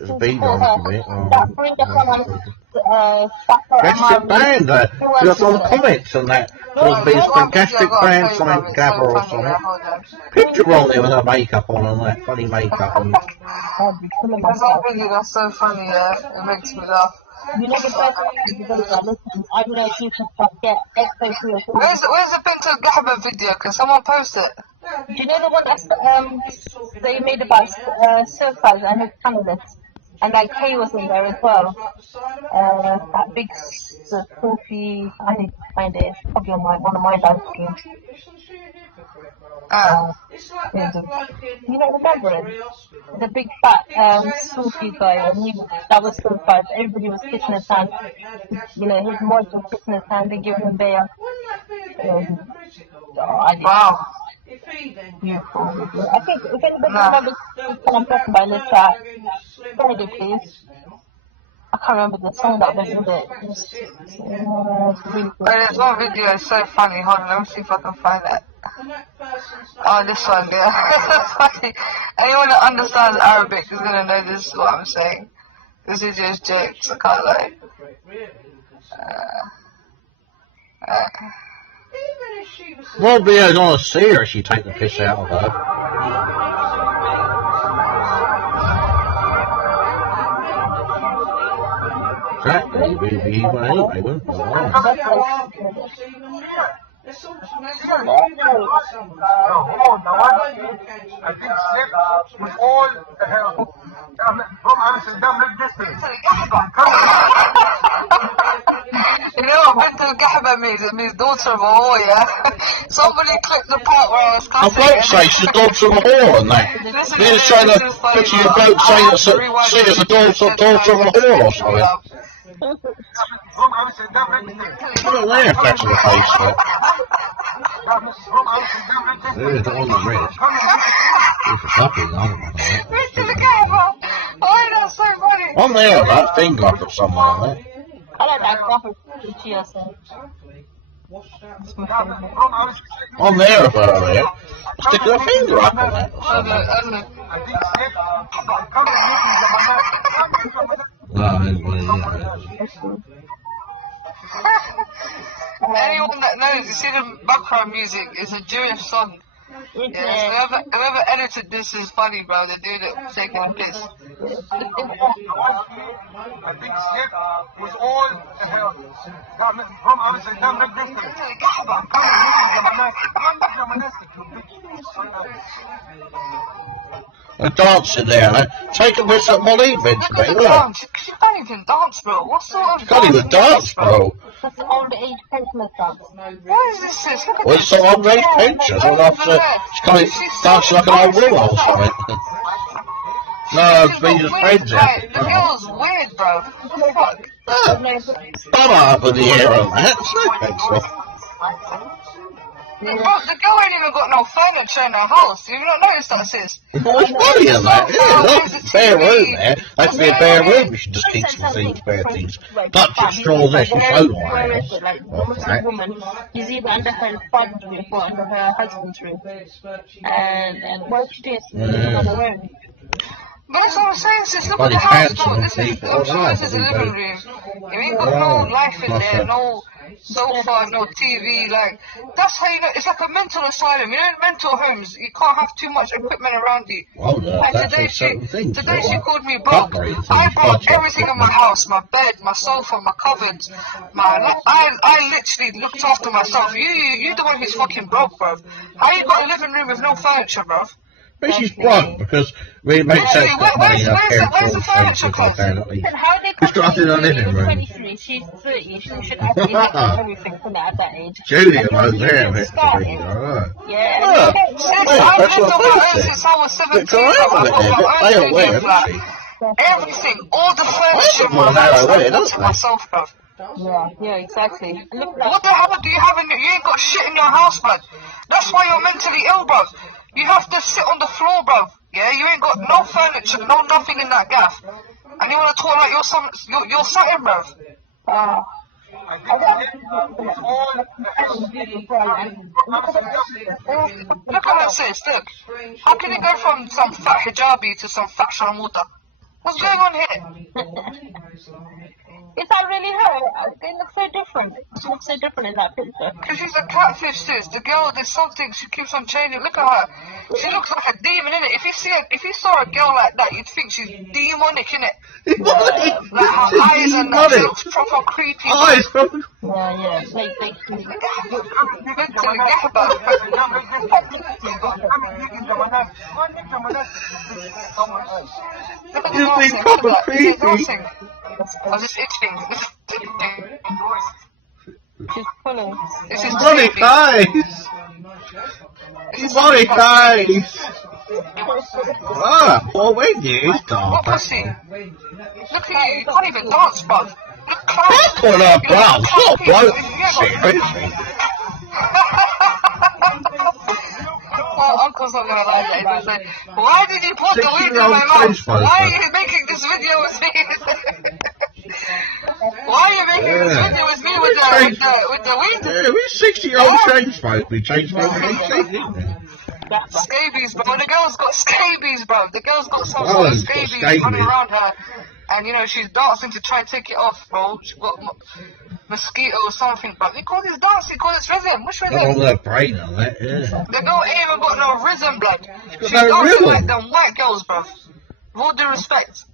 Zoubida on it. Fantastic band. You saw the comments on that. There's been fantastic band, something Gabba or something. Picture on there with her makeup on and that funny makeup. And That's not really, that's so funny, yeah. It makes me laugh. You know the first I don't know if you can get X-Factor. Where's the Bintu Gabba video? Can someone post it? Do you know the one that's they made about surfers and his candidates? And like Kay was in there as well. That big Sophie, I need to find it. It's probably on one of my dance games. You know, remember it? The big fat Sophie guy, and that was so fun. Everybody was kissing his hand. You know, his mods were kissing his hand, they gave him bear. Wow. Beautiful. I think if anybody remembers what I'm talking about in the chat, send it please. I can't remember the song that was in it. It's really cool. There's one video, it's so funny. Hold on, let me see if I can find it. Oh, this one, yeah. That's funny. Anyone that understands Arabic is gonna know this is what I'm saying. This is just jokes, I can't lie. Well, Bio's on a see her, she take the piss out of her. Exactly, baby, but anyway, we're I think slip with all the help from Amsterdam distance. You know what Bintu Gabba means? It means daughter of a whore, yeah? Somebody clicked the part where I was I won't say she's a daughter of a whore and that. They're trying to picture your boat saying it's a daughter of a whore or something. From Amsterdam I don't know if that's the face for it. There is the one that red. It's a puppy, I don't know. Bintu Gabba! Oh, that's so funny! On there, that finger I put somewhere on there. I like that coffee chia seed. It's my favorite. On there, if I were there. Sticking a finger up on that. Anyone that knows, you see the background music is a Jewish song. Yeah, so whoever edited this is funny, bro. They're doing it, taking a piss. I think slip was all the help from Amsterdam distance. A dancer there, take a piss at Molly, eventually, look. She can't even dance, bro. What sort of Can't even dance, bro. That's an old age Christmas dance. What is this? Look at Well, it's some old age picture. So she's kind of dancing like an old woman or something. No, it's been just friends there. The girl's weird, bro. What the fuck? Bum up in the air on that. Bro, the girl ain't even got no furniture in her house. You not noticed that, sis? What's funny in that? Yeah, look, bare room there. That's be a bare room. We should just keep some things, bare things. Touch it, straws there, she's so wide. Woman, he's either under her father's roof or under her husband's roof. And what she does, she's not aware of it. But that's what I'm saying, sis. Look at the house, bro. This is upstairs is the living room. You ain't got no life in there, no sofa, no TV. Like, that's how you know. It's like a mental asylum. You know, in mental homes, you can't have too much equipment around you. Well, no, And that's today a certain thing. today she called me broke. I've got everything in my house: my bed, my sofa, my cupboards. I literally looked after myself. You the one who's fucking broke, bro. How you got a living room with no furniture, bro? But she's broke because it makes sense that money in her parents where's the furniture all apparently. How they She's got in her living room. 23, she's 30, she should have everything from at that age. Julia was there, Mr. Bean, alright. Yeah. Look, Since look, I've that's lived what on my I own said. since I was 17, Look, I I've got haven't my lived. own They living aware, flat. isn't she? Everything, all the furniture in my Well, they're house, aware, I don't bought they? myself, bro. Yeah, exactly. Look What the hell do you have in your? You ain't got shit in your house, man. That's why you're mentally ill, bro. You have to sit on the floor, bro. Yeah, you ain't got no furniture, no nothing in that gaff. And you want to talk like you're something, bro. Look at that, sis, look. How can you go from some fat hijabi to some fat sharmuta? What's going on here? Is that really her? They look so different. She looks so different in that picture. Because she's a catfish, sis. The girl, there's something, she keeps on changing. Look at her. She looks like a demon, innit? If you saw a girl like that, you'd think she's demonic, innit? Like her eyes and that, she looks proper creepy. Eyes, bro. Yeah. They Mentally, get about it. Look at the You've been dancing, proper look at that. creepy. Dancing. Oh, this itching. She's pulling. This is Funny creepy. face. Funny face. Ah, poor Wendy. What pussy? Look at you can't even dance, bruv. Look That's close. what up, bro. Stop, bro. Seriously. My uncle's not gonna like that. He'll say, why did you put the weed in my mouth? Why are you making this video with me? Why are you making this video with me with the weed? Yeah, we're 60-year-old change folk. We change folk. Scabies, bro. The girl's got scabies, bro. The girl's got some Oh, sort of she's got scabies scabies. running around her. And, you know, she's dancing to try and take it off, bro. She's got mosquito or something, but they call this dancing, call this rhythm. Which Got rhythm? all that brain on that, yeah. The girl ain't even got no rhythm, blood. She's no dancing rhythm. like them white girls, bro. With all due respect.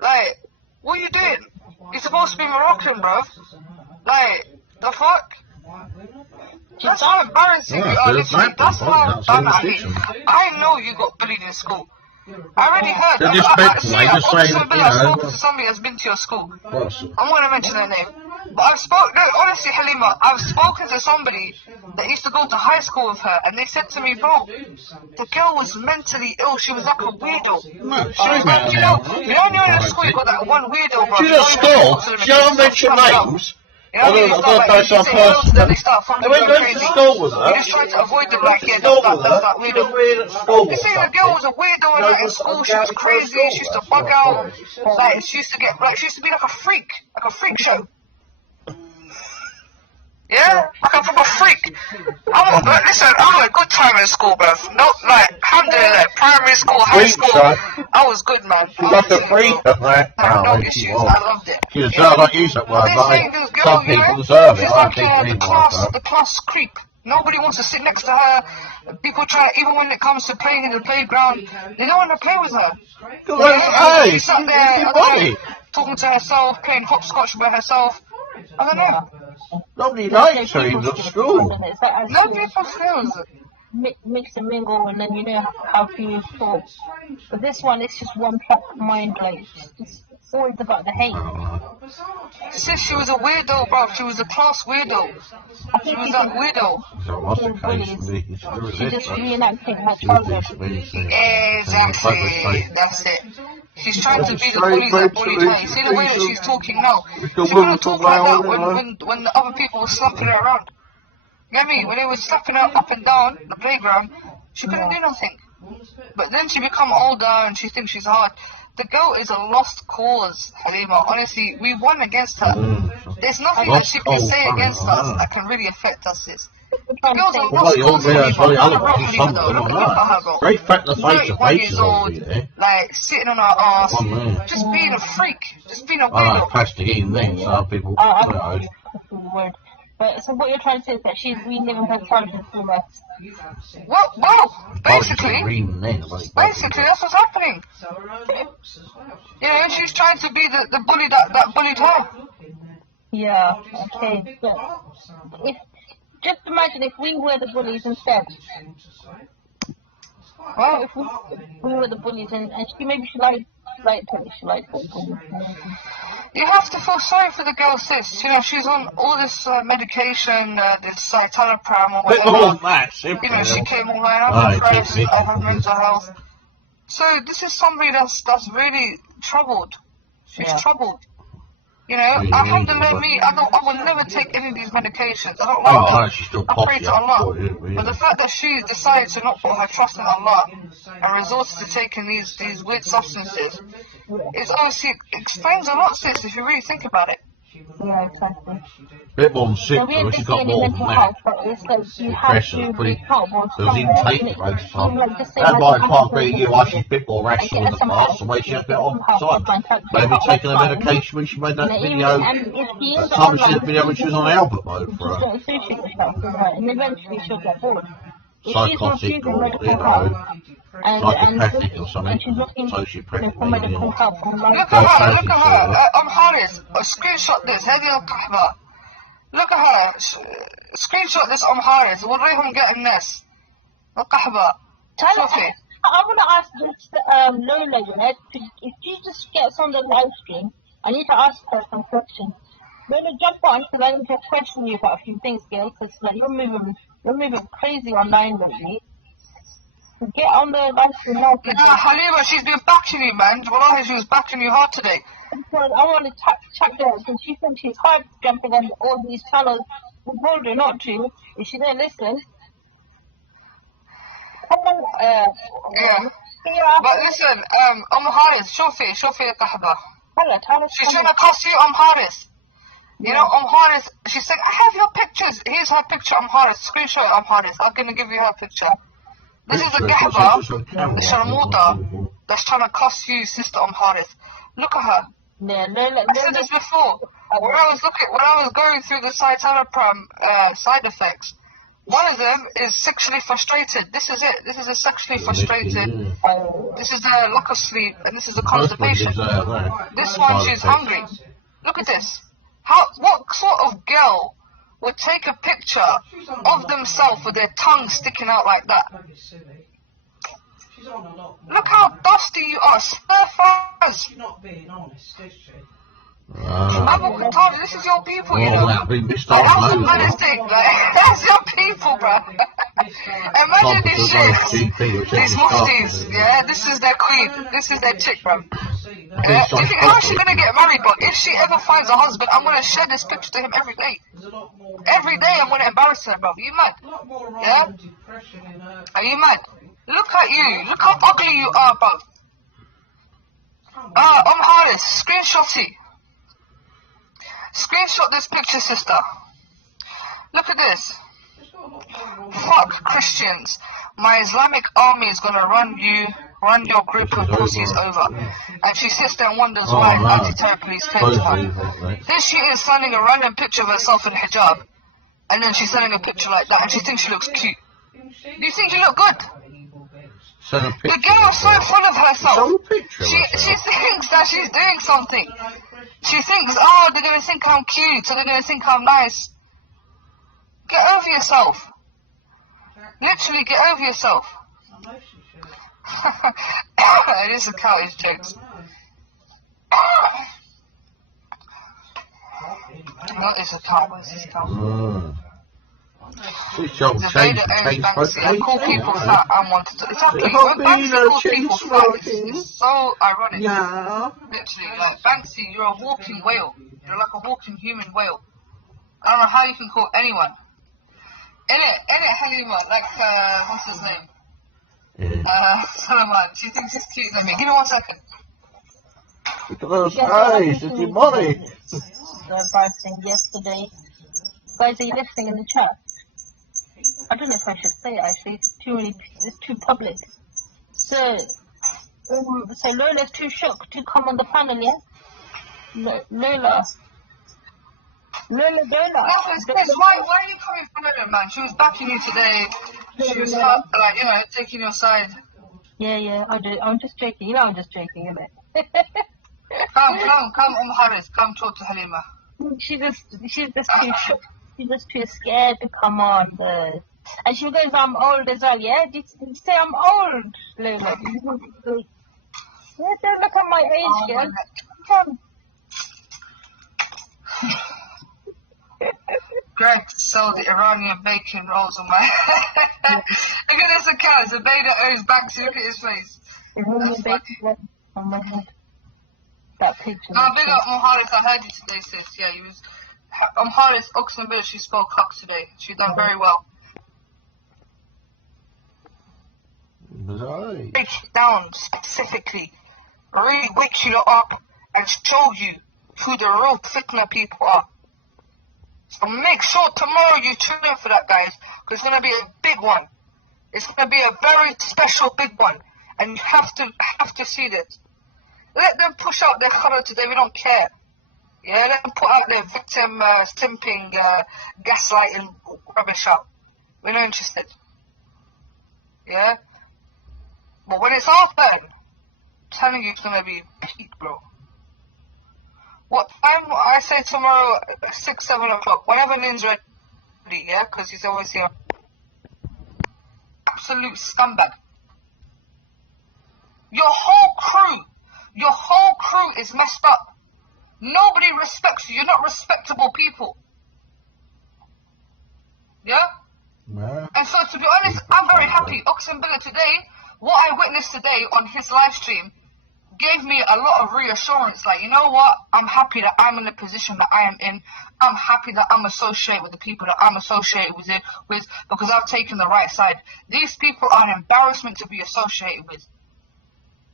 Like, what are you doing? You're supposed to be Moroccan, bro. Like, the fuck? That's how embarrassing you are, literally. That's how embarrassing. I know you got bullied in school. I already heard. They're just Somebody I've spoken to somebody that's been to your school. I'm going to mention their name. But honestly, Halima, I've spoken to somebody that used to go to high school with her, and they said to me, bro, the girl was mentally ill. She was like a weirdo. You know, in your school, you got that one weirdo, bro. She's at school. She don't mention names. You know, I don't know if some person. then they start fucking I went going to crazy. school with her. You just try to avoid them, like, yeah, School that's with her. that She weirdo. was weird at school. You see, the girl was a weirdo and like in school. She was crazy. She used to bug out. Like she used to be like a freak show. Yeah, like a proper freak. I'm a good time in school, bruv. Not like, alhamdulillah, primary school, high school. I was good, man. She's like a freak, man. I had no issues. I loved it. She deserves like you said, well, like, some people deserve it. She's I like think the class creep. Nobody wants to sit next to her. People try, even when it comes to playing in the playground, they don't want to play with her. She's sat there, talking to herself, playing hopscotch by herself. I don't know. Nobody likes her even at school. Nobody fulfills it. Mix and mingle, and then you know how few talk. But this one, it's just one track mind, like it's always about the hate. Sis, she was a weirdo, bro. She was a class weirdo. She was that weirdo. She just reenacted her childhood. Exactly. That's it. She's trying to be the bully that bullied her. You see the way that she's talking now? She couldn't talk like that when the other people were slapping her around. You get me? When they were slapping her up and down the playground, she couldn't do nothing. But then she become older and she thinks she's hard. The girl is a lost cause, Halima. Honestly, we won against her. There's nothing that she can say against us that can really affect us, sis. The girl's a lost cause. Great fat in the face of 31 years old, like sitting on her ass, just being a freak, just being a weirdo. I like plastic eating things, so people. But so what you're trying to say is that she's reliving her childhood through us. Well, basically that's what's happening. You know, she's trying to be the bully that bullied her. Yeah, okay. But just imagine if we were the bullies instead. Well, if we were the bullies and she liked it. You have to feel sorry for the girl, sis. You know, she's on all this medication, this citalopram or whatever. You know, she came online up because of her mental health. So this is somebody that's really troubled. She's troubled. You know, alhamdulillah, I will never take any of these medications. I don't like them. I pray to Allah. But the fact that she decided to not put her trust in Allah and resorts to taking these weird substances, it obviously explains a lot, sis, if you really think about it. Yeah, exactly. Bit more than sick, So we though. had She to got see any more than mental that. health, but it's like you have Depression, to pretty. be accountable to There was even someone, taken isn't by it? the time. Like just say That like might I'm can't going be to you. Why she's a bit more and rational get in her the some past, help, the way she has a bit get on some help to time. try and help Maybe her taking her mind. medication when she made You that know, even video. and if he At is the time she online, did the video when she was on Albert mode she's for her. going to associate herself with her, and eventually she'll get bored. If she's Psychotic refusing or, medical help psychopathic or something. and she's looking Sociopathic for maybe. medical help from Look like at her, Personality look at her. disorder. Haris, screenshot this. هذه القحبة. Look at her. Screenshot this Haris. وريهم قاع الناس. القحبة. شوفي. I want to ask this Lola, you know, if she just gets on the live stream, I need to ask her some questions. Lola, jump on, because I need to question you about a few things, girl, because like, you're moving crazy online lately. Get on the live stream now. Halima, she's been backing you, man. Wallahi, she was backing you hard today. Because I want to chat to her, because she thinks she's hard jumping on all these channels. We told her not to. If she didn't listen, yeah. But listen, Haris, شوفي القحبة. She's trying to cost you Haris. You know, Haris, she said, I have your pictures. Here's her picture, Haris. Screenshot Haris. I'm going to give you her picture. This is a Gahba, Sharmuta, that's trying to cost you, sister Haris. Look at her. I said this before. When I was going through the citalopram side effects, one of them is sexually frustrated. This is it. This is a sexually frustrated. This is the lack of sleep, and this is the constipation. This one, she's hungry. Look at this. What sort of girl would take a picture of themselves with their tongue sticking out like that? Look how dusty you are. Spare fries. This is your people, you know. That's the baddest thing. Like, that's your people, bro. Imagine this shit. These muftis, yeah. This is their queen. This is their chick, bro. Do you think how is she gonna get married? But if she ever finds a husband, I'm gonna share this picture to him every day. Every day I'm gonna embarrass her, bro. Are you mad? Yeah? Are you mad? Look at you. Look how ugly you are, bro. Haris, screenshot it. Screenshot this picture, sister. Look at this. Fuck Christians. My Islamic army is gonna run your group of pussies over. And she sits there and wonders why anti-terror police came to her. Here she is sending a random picture of herself in hijab. And then she's sending a picture like that and she thinks she looks cute. Do you think you look good? The girl's so full of herself. She thinks that she's doing something. She thinks, oh, they're going to think I'm cute, so they're going to think I'm nice. Get over yourself. Literally, get over yourself. It is a cottage jokes. What is a cat? What is this cat? Zoubida owns Banksy. I call people fat and wanted to. Exactly. When Banksy calls people fat, it's so ironic. Yeah. Literally, like Banksy, you're a walking whale. You're like a walking human whale. I don't know how you can call anyone. Innit, Halima, like, what's his name? Salman. She thinks he's cuter than me. Give me 1 second. Look at those eyes, it's your money. So embarrassing yesterday. Guys, are you listening in the chat? I don't know if I should say it actually. It's too public. So Lola's too shocked to come on the panel, yeah? Lola, Why are you coming from her, man? She was backing you today. She was like, you know, taking your side. Yeah, I'm just joking. You know, I'm just joking, isn't it? Come, Haris. Come talk to Halima. She's just too shocked. She's just too scared to come on. And she goes, I'm old as well, yeah? Did you say I'm old, Lola? Yeah, don't look at my age, girl. Come. Greg sold the Iranian bacon rolls on my Look at this account. Zoubida owns Banksy. Look at his face. Iranian bacon on my head. That picture. No, big up Haris. I heard you today, sis. Yeah, you was... Haris Oxenbill, she spoke up today. She done very well. Right. Break it down specifically. Really wake you up and show you who the real fitna people are. So make sure tomorrow you tune in for that, guys, because it's going to be a big one. It's going to be a very special big one, and you have to see this. Let them push out their colour today, we don't care. Yeah, let them put out their victim simping, gaslighting rubbish out. We're not interested. Yeah? But when it's our turn, I'm telling you it's going to be peak, bro. What time? I say tomorrow, 6, 7 o'clock. Whenever Lynn's ready, yeah? Because he's always here. Absolute scumbag. Your whole crew is messed up. Nobody respects you. You're not respectable people. Yeah? Yeah. And so, to be honest, I'm very happy. Oxenbilla today, what I witnessed today on his live stream gave me a lot of reassurance. Like, you know what? I'm happy that I'm in the position that I am in. I'm happy that I'm associated with the people that I'm associated with because I've taken the right side. These people are an embarrassment to be associated with.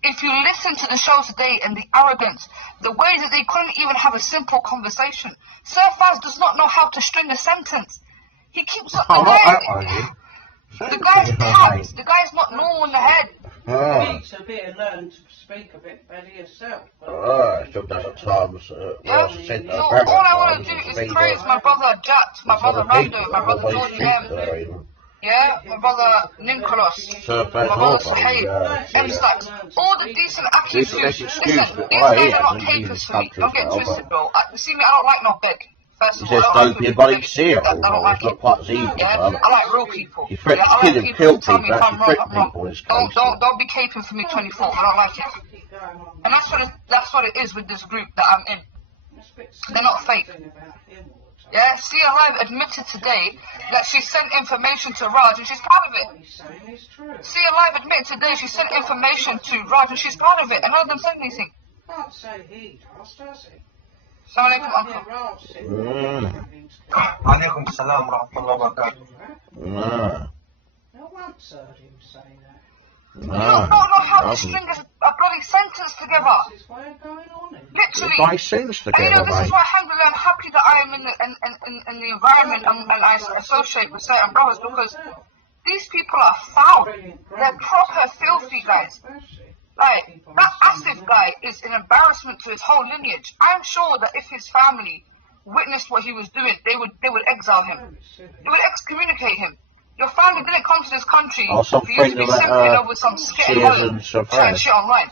If you listen to the show today and the arrogance, the way that they couldn't even have a simple conversation. Surfaz does not know how to string a sentence. He keeps up the guy's packed. The guy's not normal in the head. You need to be learn to speak a bit better yourself. Still does at times. So all I want to do is praise my brother Jat, my brother Rando, my brother Jordan M. Yeah, my brother Nicholas, my brother Suhaib, M-Stacks, all the decent actors. Listen, these guys are not capers for me. Don't get twisted, bro. See me, I don't like no beg. First of all, don't be a bloody serial. I don't like it. Yeah, I like real people. You threaten I to like kill people who tell me if people, I'm wrong, I'm wrong. people in this case. Don't be caping for me 24. I don't like it. And that's what it is with this group that I'm in. They're not fake. Yeah, Sia Live admitted today that she sent information to Raj and she's proud of it. Sia Live admitted today she sent information to Raj and she's proud of it, and none of them said anything. Can't say he does, does he? Assalamu alaikum, uncle. Alaikum salam wa rahmatullahi wa barakatuh. No one's heard him say that. You don't know how to string a bloody sentence together. This is why it's going on. Literally. It makes sense together, This is why, alhamdulillah, I'm happy that I am in the environment and I associate with certain brothers, because these people are foul. They're proper filthy guys. Like, that Asif guy is an embarrassment to his whole lineage. I'm sure that if his family witnessed what he was doing, they would exile him. They would excommunicate him. Your family didn't come to this country for you to be simping over some skit and trying shit online.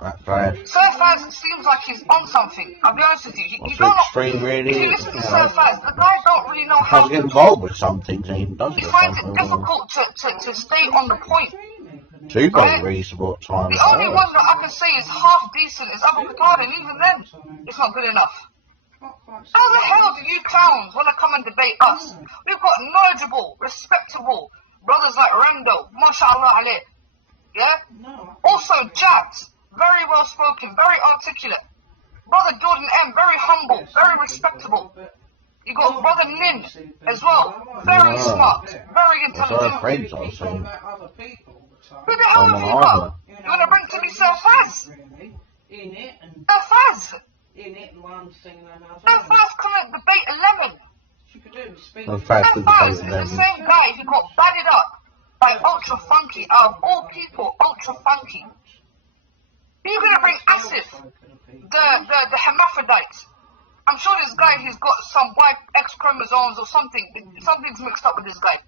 That's bad. Surfaz seems like he's on something. I'll be honest with you. You don't know. Extreme, really. If you listen to Surfaz, the guy don't really know how to get involved with some things, he does he it. finds it difficult to stay on the point. Too very reasonable at times. The only one that I can say is half decent is Abu Qatar, and even then, it's not good enough. How the hell do you clowns want to come and debate us? We've got knowledgeable, respectable brothers like Rando, mashallah alayh. Yeah? Also, Jat, very well spoken, very articulate. Brother Jordan M, very humble, very respectable. You got Brother Nin as well, very smart, very intelligent. Who the hell are you about? You want to bring to me Surfaz? Surfaz? Surfaz couldn't debate a lemon. Surfaz is the same guy who got badded up by Ultra Funky, out of all people, Ultra Funky. You're going to bring Asif, the hermaphrodites. I'm sure this guy, he's got some white X chromosomes or something. Something's mixed up with this guy.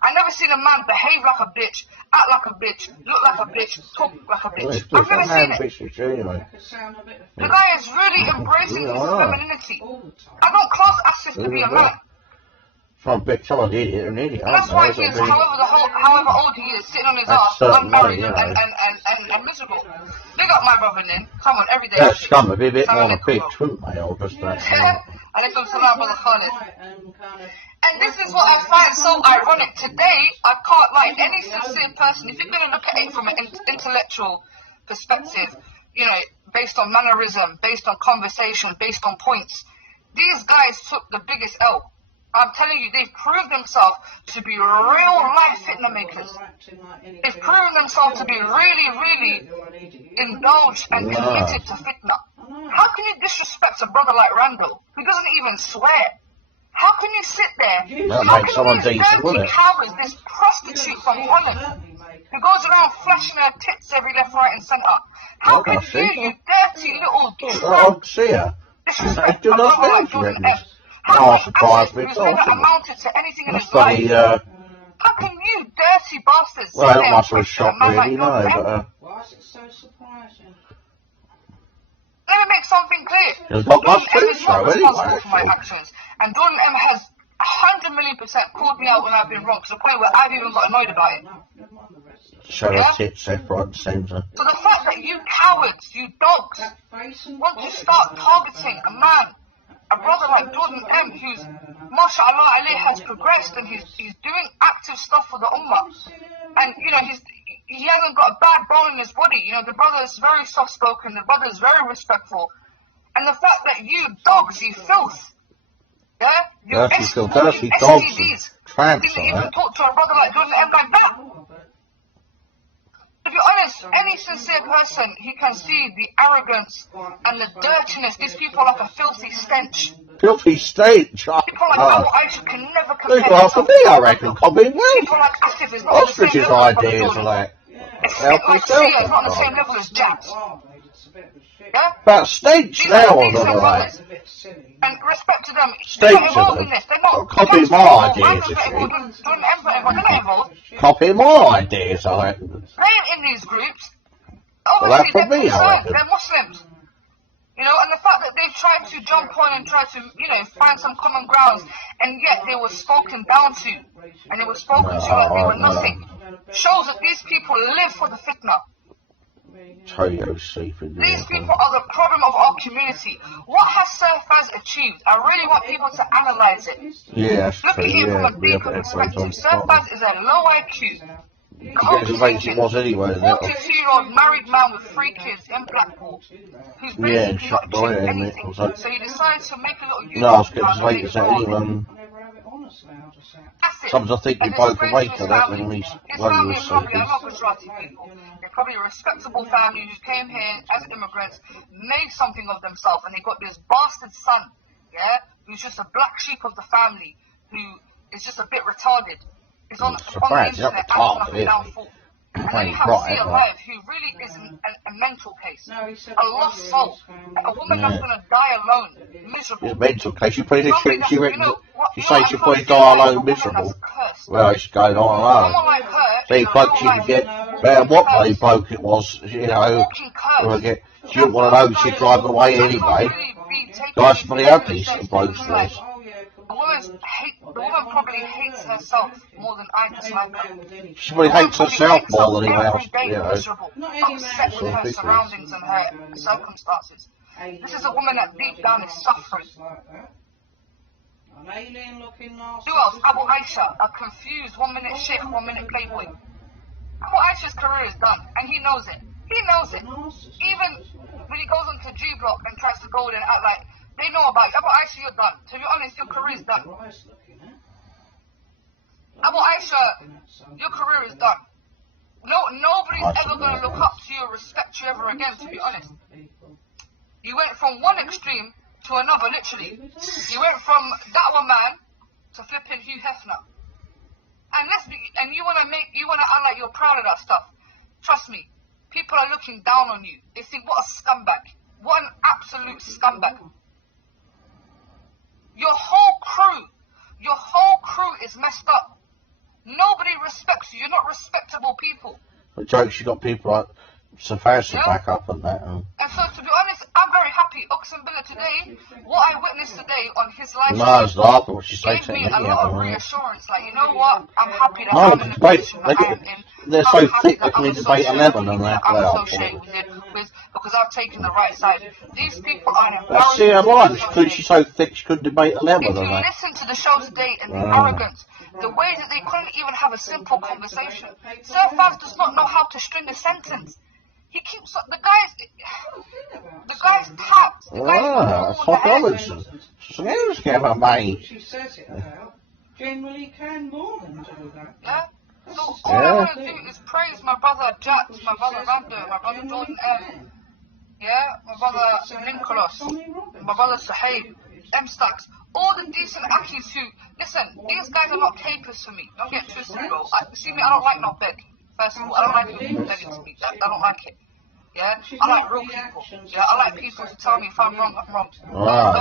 I never seen a man behave like a bitch, act like a bitch, look like a bitch, talk like a bitch. I've never seen it. The guy is really embracing his femininity. I don't class Asif to be a man. From big someone idiot and idiot. That's why he is, however old he is, sitting on his ass, unmarried and miserable. Big up my brother Lynn. Come on, every day. That scum would be a bit more on a bitch, wouldn't they? Alaikum salam, brother Khalid. And this is what I find so ironic. Today, I can't lie. Any sincere person, if you're going to look at it from an intellectual perspective, you know, based on mannerism, based on conversation, based on points, these guys took the biggest L. I'm telling you, they've proved themselves to be real life fitna makers. They've proven themselves to be really, really indulged and committed to fitna. How can you disrespect a brother like Randall, who doesn't even swear? How can you sit there? That How makes can someone these decent, wouldn't dirty it? cowards, this prostitute from Holland, who goes around flashing her tits every left, right, and centre? How can you dirty little I'll see her. disrespect Do a not brother like know, Jordan you M? How can surprised me, who's never talking. amounted to anything in That's his life? funny, How can you dirty bastards well, sit that there must and have question a shocked man really, like no, Jordan but, M? Why is it so surprising? Let me make something clear. There's not much Jordan M to is not show responsible anyway, for my actually. actions. And Jordan M has 100,000,000% called me out when I've been wrong, to the point where I've even got annoyed about it. Show her tits left, right, and centre. So the fact that you cowards, you dogs, want to start targeting a man, a brother like Jordan M, who's, mashallah alayh, has progressed and he's doing active stuff for the ummah. And, you know, he hasn't got a bad bone in his body. You know, the brother is very soft-spoken, the brother is very respectful. And the fact that you dogs, you filth, yeah? You dirty dogs and STDs, tramps, didn't even talk to a brother like Jordan M like that. To be honest, any sincere person, he can see the arrogance and the dirtiness. These people are like a filthy stench. Filthy stench. People like Abu Aisha can never compare People are for me, I reckon, copying People well. like Asif is not on the same Ostrich's level as ideas Jordan. are like, A skit like Sia is not on the same level as Jax. Yeah? but stench These now are on decent them, like, brothers. And respect to them. Stench They're not involved of in them. this. They're not. Copy They're my not ideas, involved. you see. Jordan M, they're not involved. copy my ideas, I reckon. Playing in these groups, Well, that's obviously for me, they're I concerned. reckon. They're Muslims. You know, and the fact that they've tried to jump on and try to, you know, find some common grounds, and yet they were spoken down to, and they were spoken to like they were nothing, shows that these people live for the fitna. These people are the problem of our community. What has Surfaz achieved? I really want people to analyze it. Yeah, Look at it from a deeper perspective. Surfaz is a low IQ, it was anyway, isn't it? 42-year-old married man with 3 kids in Blackpool, who's basically shut not the door, achieved yeah, mate. anything. Was So he decides to make a little YouTube No, I was getting channel to and wait make to anyone. That's it. Sometimes I think And you both disgrace awake to to his that family. when we His one of family your probably are sleepers. not Gujarati people. They're probably a respectable family who came here as immigrants, made something of themselves, and they got this bastard son, yeah, who's just a black sheep of the family, who is just a bit retarded. He's on the internet acting like a downfall. And then you have Sia Live, who really is a mental case, a lost soul, a woman that's going to die alone, miserable. It's a mental case. She probably Somebody she that, reckons she you say know, she I probably feel die like alone a woman miserable. that's cursed. Well, it's going on Someone alone. like her See, is a folks, real she could life get, well, what bloody bloke it was, you know, walking curse. she wouldn't want to know she'd drive away anyway. Guys, pretty ugly, some blokes was. The woman probably hates herself more than I dislike her. She probably hates herself more than anyone else, Every day you know. miserable, upset with her surroundings and her circumstances. This is a woman that deep down is suffering. Who else? Abu Aisha, a confused 1 minute sheikh, 1 minute playboy. Abu Aisha's career is done, and he knows it. He knows it. Even when he goes onto G Block and tries to go in and act like they know about you. Abu Aisha, you're done. To be honest, your career is done. Abu Aisha, your career is done. Nobody's ever going to look up to you or respect you ever again, to be honest. You went from one extreme to another, literally. You went from that one man to flipping Hugh Hefner. And you wanna act like you're proud of that stuff. Trust me, people are looking down on you. They think, what a scumbag. What an absolute scumbag. Your whole crew is messed up. Nobody respects you. You're not respectable people. The joke, she got people like Safari back up and that. And so, to be honest, I'm very happy. Oxenbilla today, what I witnessed today on his live no, it's laughing what she said gave to me me. a lot of reassurance. Like, you know what? I'm happy that No, I'm in the debate, position that I am in. they're I'm so happy thick that they I'm can debate associated 11 with on people that. I'm Well, associated with because I've taken the right side. These people are that's see her life. She's so thick she couldn't debate 11 if on you that. listen to the show today and the arrogance, the way that they couldn't even have a simple conversation. Surfaz does not know how to string a sentence. He keeps the guy's tapped. The guy's That's what Robinson. Excuse me, mate. generally can more than do that. Yeah? So all I want to do is praise my brother Jack, my brother Rando, my brother Jordan M. Yeah? My brother Nicholas, my brother Suhaib, M Stacks. All the decent actors who, listen, these guys are not papers for me. Don't get twisted, bro. See me, I don't like not beg. First of all, I don't like people begging to me. I don't like it. Yeah? I like real people. Yeah? I like people to tell me if I'm wrong, I'm wrong.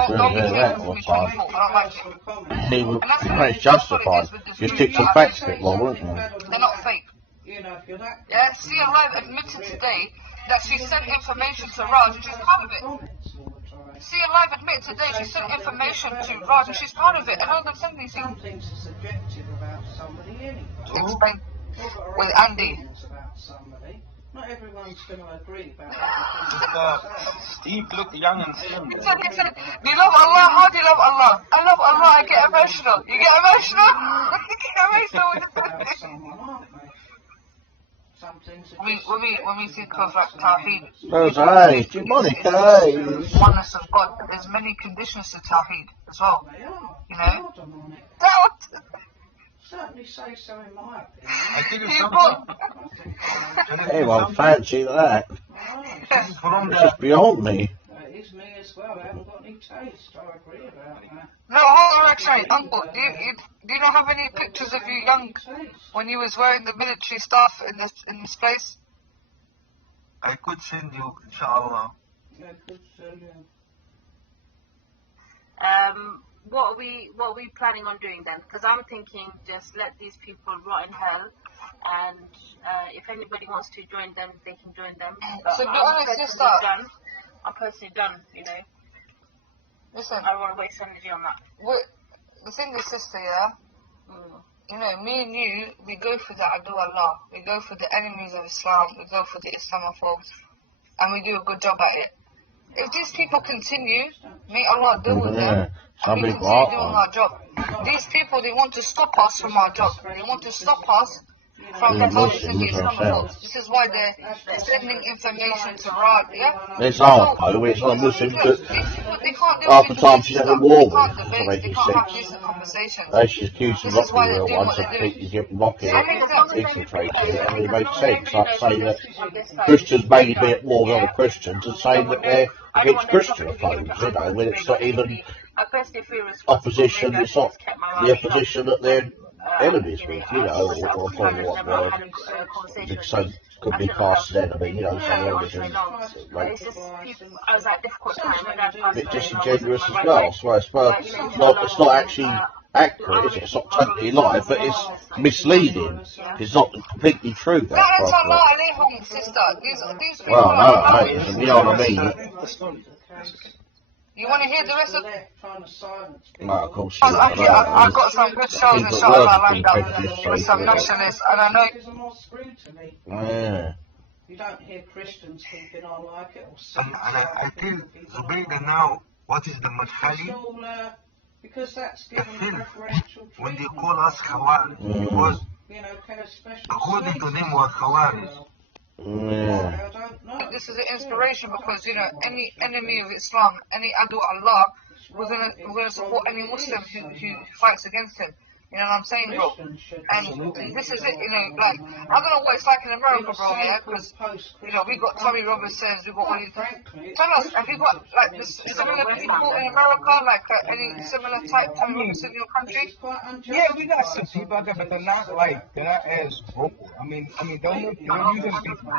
Don't be faithful to me 24. I don't like it. He was it's justified. You stick to facts a bit more, wouldn't you? They're not fake. Yeah? Sia Live admitted today that she sent information to Raj and she's proud of it. Sia Live admitted today she sent information to Raj and she's proud of it. I know they've sent anything. Some things are subjective about somebody anyway. Explain. With Andy. Not everyone's going to agree about Steve look young and slim. Listen, you love Allah, how do you love Allah? I love Allah, I get emotional. You get emotional? You get emotional with the when we think of like Tawheed, oneness of God, there's many conditions to Tawheed as well. You know? Certainly say so in my opinion. I tell you something. Anyone fancy that? That's beyond me. It is me as well. I haven't got any taste. I agree about that. No, hold on, actually, Uncle, do you not have any pictures of you young when you was wearing the military stuff in this place? I could send you, inshallah. I could send you. What are we planning on doing then? Because I'm thinking just let these people rot in hell, and if anybody wants to join them, they can join them. But So be honest, sister. I'm personally done, you know. Listen, I don't want to waste energy on that. the thing is, sister, yeah. You know, me and you, we go for the Adu Allah. We go for the enemies of Islam. We go for the Islamophobes, and we do a good job at it. If these people continue, may Allah deal with them. And we continue doing our job. These people, they want to stop us from our job. They want to stop us from opposing the Islamophobes. This is why they're sending information to Raj, yeah? It's our though, it's not Muslims, but half the time she's having war with them, to make it sense. They should accuse them of being real ones and think you get rocket infiltrated, and it makes sense. Like saying that Christians may be at war with other Christians and saying that they're against Christian foes, you know, when it's not even opposition, it's not the opposition that they're enemies with, you know, or what word. So could be cast as enemy, you know, some religion. Like, a bit disingenuous as well. So I suppose it's not actually accurate, is it? It's not totally lie, but it's misleading. It's not completely true, that well, no, it isn't, you know what I mean? You want to hear the rest of No, of course I've got some good shows in Sharjah lined up with some nationalists, and I know. Yeah. You don't hear Christians thinking I like it or And I tell Zoubida now, what is the Madkhali? because that's I given feel preferential when they treatment. call us Khawarij, because You know, kind of special according to them we're Khawarij. Yeah. I don't know. This is an inspiration because, you know, any enemy of Islam, any Adu Allah, we're gonna support any Muslim who fights against him. You know what I'm saying, bro? And this is it, you know, like, I don't know what it's like in America, bro, yeah, because, you know, we got Tommy Robinsons, we got all these. Tell us, have you got, like, this similar people in America, like, any similar type Tommy Robinson in your country? Yeah, we got some people out there, but they're not as vocal. I mean, they're using people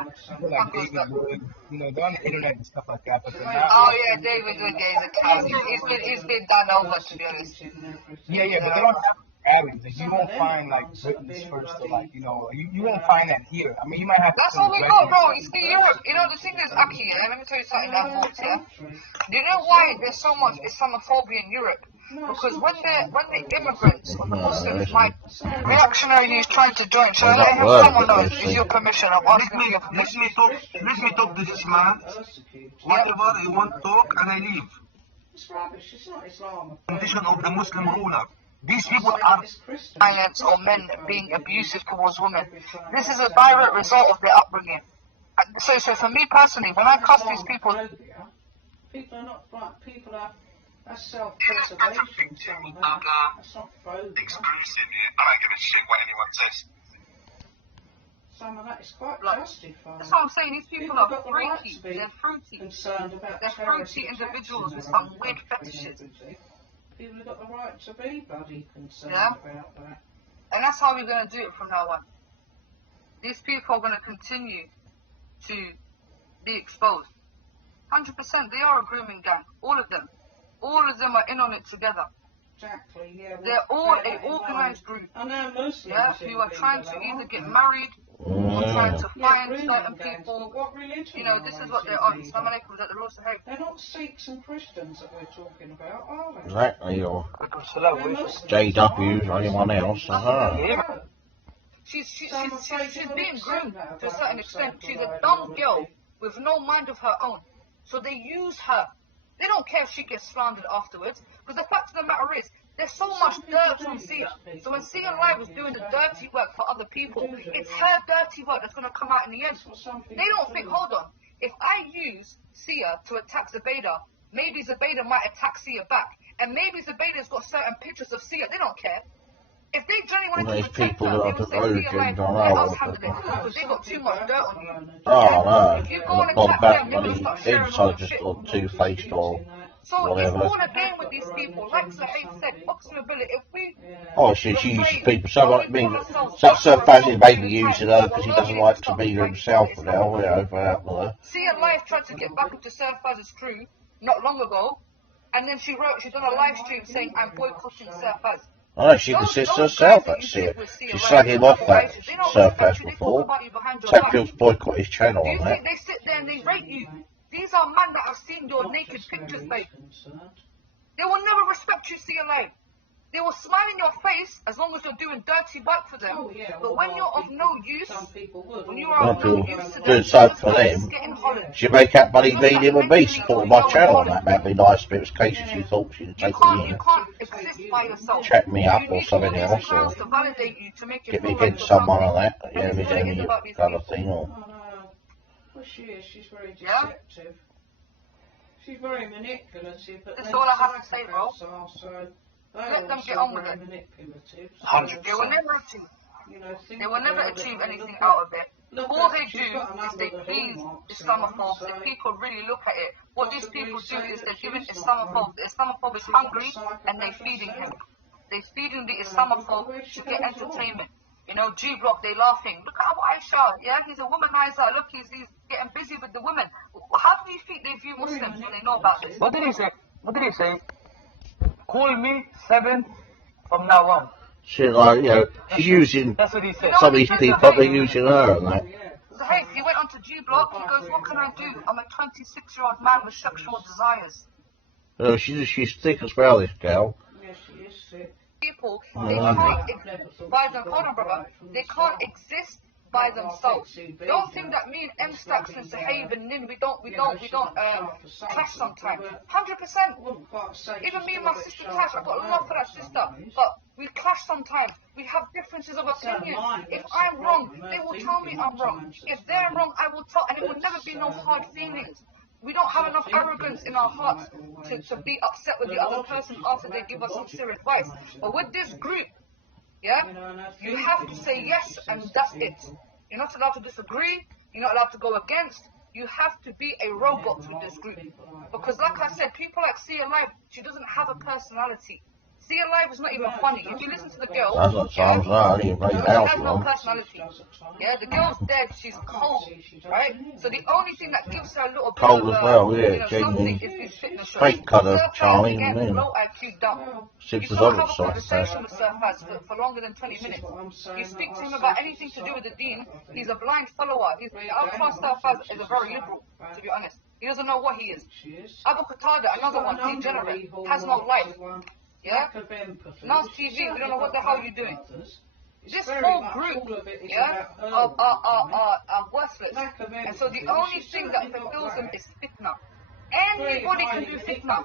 like David Wood, you know, they're on the internet and stuff like that, but they're not. Oh yeah, David Wood, yeah, he's a cow. He's been done over, to be honest. Yeah, but they don't have average. Like, you won't find like Britain's first, or like, you know, you won't find that here. I mean, you might have. That's all we got, bro. You see, Europe. You know, the thing is, Aki, yeah, let me tell you something that thought, yeah. Do you know why there's so much Islamophobia in Europe? Because when the immigrants, when the Muslims, my reactionary who's trying to join, so let him come on, though, with your permission. I'm asking for your permission. Let me talk this man. Whatever you want to talk, and I leave. It's rubbish. It's not Islam. Condition of the Muslim ruler. These people are Violence or men being abusive towards women. This is a direct result of their upbringing. So for me personally, when I cuss these people, People are not like people are That's self-preservation, some of that. That's not phobia. Exclusive, yeah. I don't give a shit what anyone says. Some of that is quite justified. That's what I'm saying. These people are got the right freaky. to be They're fruity. concerned about They're terrorist fruity attacks individuals and with some everything. weird fetishes. People have got the right to be bloody concerned Yeah. about that. And that's how we're going to do it from now on. These people are going to continue to be exposed. 100%. They are a grooming gang. All of them. All of them are in on it together. Exactly, yeah. They're all an organised group. I know Muslims. Yeah, who are trying to either get married or trying to find certain people. What religion? You know, this is what they're on. Assalamu alaikum, that the Lord Sahib. They're not Sikhs and Christians that we're talking about, are they? Exactly, or They're Muslims. JWs or anyone else. She's being groomed to a certain extent. She's a dumb girl with no mind of her own. So they use her. They don't care if she gets slandered afterwards. Because the fact of the matter is, there's so much dirt on Sia. So when Sia Live is doing the dirty work for other people, it's her dirty work that's going to come out in the end. They don't think, hold on, if I use Sia to attack Zoubida, maybe Zoubida might attack Sia back. And maybe Zoubida's got certain pictures of Sia. They don't care. If they genuinely wanted to protect her, they would say Sia Live, let us handle it. Because they got too much dirt on you. Oh no, If you go and not attack about them, they're going to start money sharing inside, all just shit. or two-faced or So it's whatever. all a game with these people. Like Zahid said, boxing ability. If we Oh, she uses people. So I mean, so Faz's maybe using her because he doesn't like to be himself now. You know, for out there. Sia Live tried to get back into Sir Faz's crew not long ago, and then she done a live stream saying, I'm boycotting Sir Faz. I know she consists herself, that's it. She slagged him off that surface before. Tapio's boycott his channel Do you on think that. they sit there and they rate you? These are men that have seen your naked pictures, babe. They will never respect you, Sia Live. They will smile in your face as long as you're doing dirty work for them. But when you're of no use, when you are of no use to them, Doing something for them, getting hollered. she make up money being him and me supporting my channel on that. That'd be nice if it was cases she thought she'd take me You in. can't exist by yourself. Chat me up You or need something all these else, or clowns to validate you, to make you get me feel like against you're someone something. on that. Yeah, That's me what it doing is the about these other people. thing, or Well, she is. She's very Yeah? deceptive. She's very manipulative. But That's then all I have to say, bro. psychopaths are, so Let them also get on with very it. manipulative. They will never achieve. You know, think They will never about it. achieve Look anything at- out of it. look All at- they she's do got a is number they of the please hallmarks, Islamophobes. so If people really look at it, what these people do is they're giving she's Islamophobes. The Islamophobe is hungry and they're psychopath feeding him. herself. They're feeding the Islamophobe to get entertainment. You know, G-Block, they laughing. Look at Abu Aisha, yeah, he's a womanizer. Look, he's getting busy with the women. How do you think they view Muslims when they know about this? What did he say? What did he say? Call me 7 from now on. she's like, you know, she's using That's what he said. some of these people, they're using her and that. So, hey, he went onto G-Block, he goes, what can I do? I'm a 26-year-old man with sexual desires. She's thick as well, this girl. Yes, she is sick. People, they can't by them. Hold on, brother. They can't exist by themselves. Don't think that me and M-Stacks and Sahib and Nin, we don't clash sometimes. 100%. Even me and my sister clash. I've got love for that sister, but we clash sometimes. We have differences of opinion. If I'm wrong, they will tell me I'm wrong. If they're wrong, I will tell, and it will never be no hard feelings. We don't have enough arrogance in our hearts to be upset with the other person after they give us sincere advice. But with this group, yeah, you have to say yes and that's it. You're not allowed to disagree. You're not allowed to go against. You have to be a robot with this group. Because like I said, people like Sia Live, she doesn't have a personality. Sia Live is not even funny. If you listen to the girl, That's what sounds like, he plays she house has no one. personality. Yeah, the girl's dead, she's cold, right? So the only thing that gives her a little bit Cold of as well, yeah, you know, something genuine. is fitness shows. Straight colour, Sir Faz, charming, again, yeah. low IQ dumb. You Six is can't on have it, a so conversation with Sir Faz for longer than 20 minutes. You speak to him about anything to do with the deen, he's a blind follower. I'll trust Sir Faz is a very liberal, to be honest. He doesn't know what he is. Abu Qatada, another one, degenerate, has no life. Yeah? Now TV, we don't know what the hell you're doing. This whole group, yeah, are worthless. And so the only thing that fulfills them is fitna. Anybody can do fitna.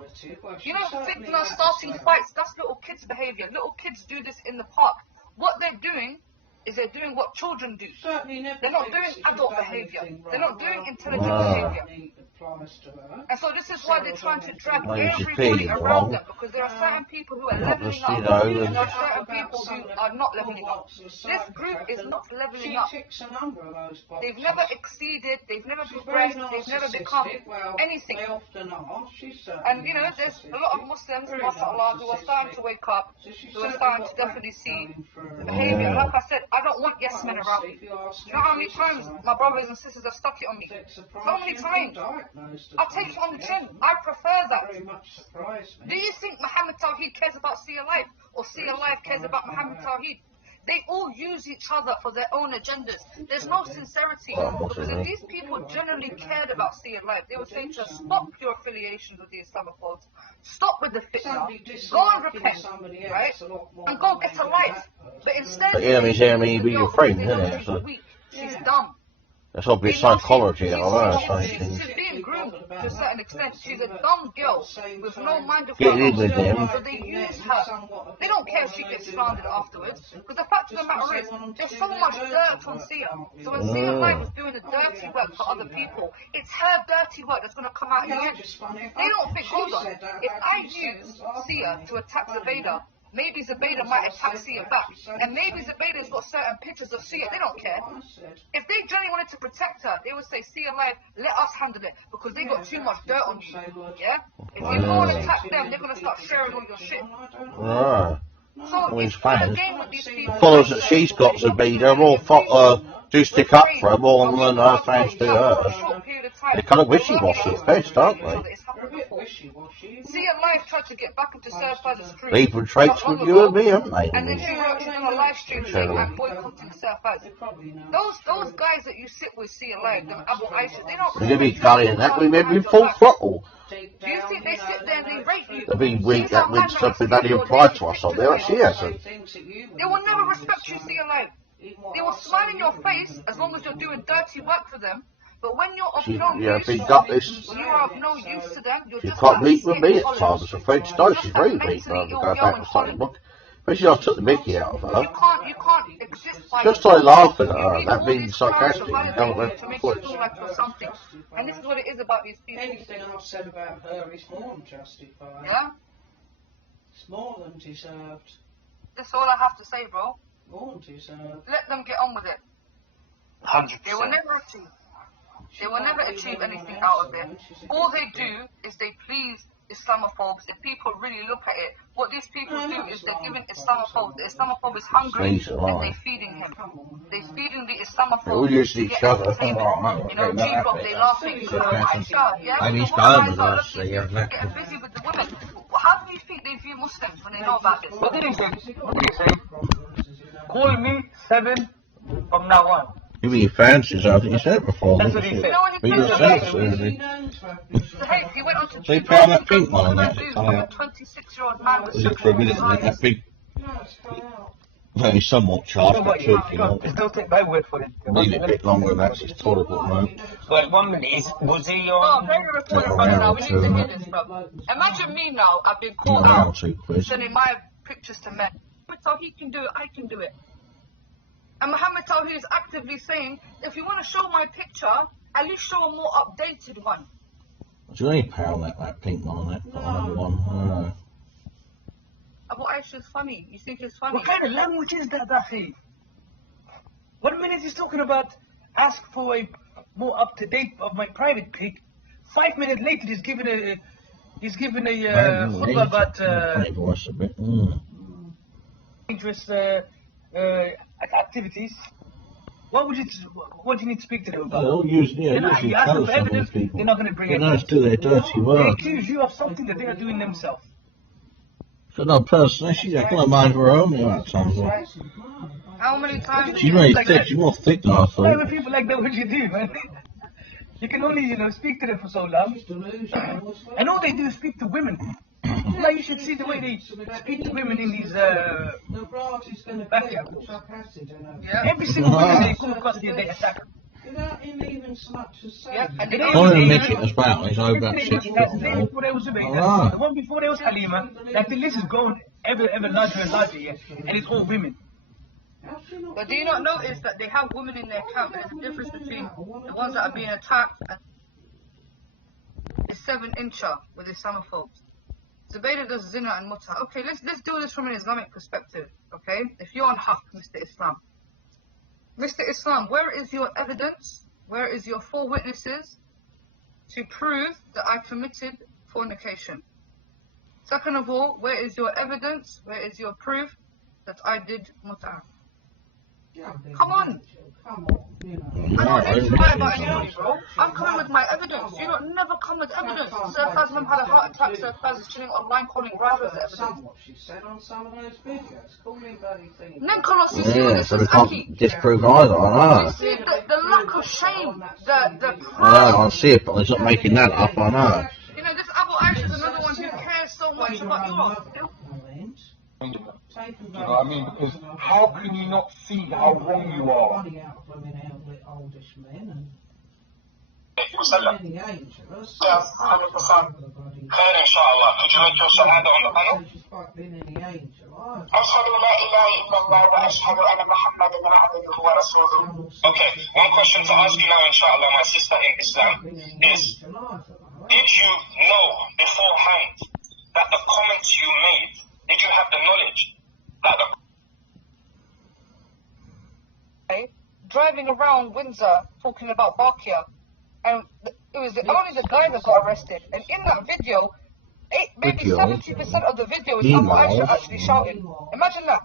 You know, fitna, starting fights, that's little kids' behavior. Little kids do this in the park. What they're doing is they're doing what children do. They're not doing adult behavior. They're not doing intelligent behavior. applies to her. And so this is why they're trying to drag Well, she's everybody clearly around wrong. them, because there are certain people who are Not leveling just, up, you know, and there are certain people who are not leveling up. This group is not leveling She up. ticks a number of those boxes. They've never exceeded, they've never She's very progressed, they've never become narcissistic. Well, anything. they often are. She's certainly And you know, there's a lot of Muslims, Very mashallah, who are starting to wake up, So she's who are certainly starting to got that definitely see going for her. the behaviour. And like I said, I don't want yes men around me. If you ask You know how many times my brothers and sisters have stuck it on me? So many times. I take it on the chin. I prefer that. Very much surprised Do me. you think Muhammad Tawheed cares about See Alive, or See Alive cares about Muhammad Tawheed? They all use each other for their own agendas. There's no sincerity, because if these people genuinely cared about See Alive, they would say to us, stop your affiliation with the Islamophobes, stop with the fitna, go and repent, right, and go get a life. But instead, But enemy's enemy be your friend, isn't it? she's So weak, she's dumb. that's obvious psychology and all that sort of thing. She's being groomed to a certain extent. She's a dumb girl with no mind of her Get in own. with them. So they use her. They don't care if she gets founded afterwards. Because the fact of the matter is, there's so much dirt on Sia. So when Sia Live was doing the dirty work for other people, it's her dirty work that's going to come out in the end. They don't think, hold on, if I use Sia to attack Zoubida, maybe Zoubida might attack Sia back. And maybe Zubaida's got certain pictures of Sia. They don't care. If they genuinely wanted to protect her, they would say, Sia Live, let us handle it. Because they got too much dirt on you. Yeah? If you go and attack them, they're going to start sharing all your shit. Right. So Well, it's it's fair fine. game with these people. Follows that she's got Zoubida, all do stick up for her more than her fans do hers. They're kind of wishy-washy at best, aren't they? Sia Live tried to get back into Surfside's stream. Even traits with you and me, haven't they? And then she's done a live stream saying I'm boycotting Surfsides. Those guys that you sit with Sia Live, them Abu Aisha, they don't. They're going to be carrying that. We may be full throttle. Do you think they sit there and they rate you? They'll be weak, that means something that didn't apply to us on there. Actually, yes. They will never respect you, Sia Live. They will smile in your face as long as you're doing dirty work for them. But when you're of no use, been gutless. when you're of no use to them, you're She just can't like meet with me at Collins. times. I'm afraid she does. She's Just very like weak. mentally Go ill back and to something. Collins. Especially I took the mickey out of her. You can't exist by Just yourself. I laugh at her. You need That all means these crowds sarcastic. of You validation don't have to make to you put feel like you're something. And this is what it is about these people. Anything I've said about her is more than justified. Yeah? It's more than deserved. That's all I have to say, bro. More than deserved. Let them get on with it. 100%. They will never achieve. They will never achieve anything out of it. All they do is they please Islamophobes. If people really look at it, what these people do is they're giving Islamophobes. The Islamophobe is hungry and they're feeding him. They're feeding the Islamophobes. All use each other. You know, G-Block, they laughing. Yeah? Maybe So it's what time guys with are us, looking yeah, to get busy with the women. How do you think they view Muslims when they know about this? What did he say? What did he say? Call me 7 from now on. You mean fancies? I think you said it before. That's what he said. You know when But he you said said that? it, Hey, he went on to They G-Block, found that he pink goes, one, what yeah, do I it's do? coming I'm a out. 26-year-old man with was it for a minute? That big, only somewhat charged, but two if you want. Still take my word for it. Maybe a bit longer than that. It's tolerable, right? Well, 1 minute. Was he Oh, on? very recording right now. We need to hear this, bro. Imagine me now. I've been caught One or out two quiz. sending my pictures to men. So he can do it. I can do it. And Muhammad Tawheed is actively saying, if you want to show my picture, at least show a more updated one. Is there any power on that pink one on that other one? Abu Aisha is funny. You think it's funny? What kind of language is that, Akhi? 1 minute he's talking about ask for a more up to date of my private pic. 5 minutes later he's giving a khutbah about Voice a bit. dangerous activities. What do you need to speak to them about? They'll use, yeah, use each other, some of these people. They're not going to bring They it. don't do their dirty They work. accuse you of something that they are doing themselves. Got no personality. They've got a mind of her own at times. How many times? She's very thick. She's more thick than I Why thought. would people like that? What you do, man? You can only, speak to them for so long. And all they do is speak to women. Now you should see the way they speak to women in these backyards. Every single woman they come across here, they attack her. Without him even so much as saying. Yeah, and they I don't want to even make it as well. He's over about 6 That's foot the day now. before there was Zoubida. Ah. The one before there was Halima. That the list is growing ever larger and larger here. And it's all women. But do you not notice that they have women in their camp? There's a difference between the ones that are being attacked and is 7-incher with Islamophobes. Zoubida does zina and muta. Okay, let's do this from an Islamic perspective. Okay, if you're on haqq, Mr. Islam. Mr. Islam, where is your evidence? Where is your 4 witnesses to prove that I committed fornication? Second of all, where is your evidence? Where is your proof that I did muta? Come on! I don't need to lie about anybody, bro. I'm coming with my evidence. You don't never come with evidence. Sir Fazman had a heart attack. Sir Faz is chilling online calling drivers evidence. She said on some of those videos, call me bloody thing. Yeah, so we can't disprove either, I know. See, the lack of shame, the I see it, but he's not making that up, I know. You know, this Abu Aisha is another one who cares so much about you. You know what I mean? Because how can you not see how wrong you are? خير إن شاء الله. Could you make your shahada on the panel? أشهد لا إله إلا الله وأشهد أن محمدا عبده ورسوله. Okay, one question to ask you now, inshallah, my sister in Islam, is: did you know beforehand that the comments you made, did you have the knowledge that the driving around Windsor talking about Bakia, and it was only the guy that got arrested, and in that video, maybe 70% of the video is Abu Aisha actually shouting. Imagine that.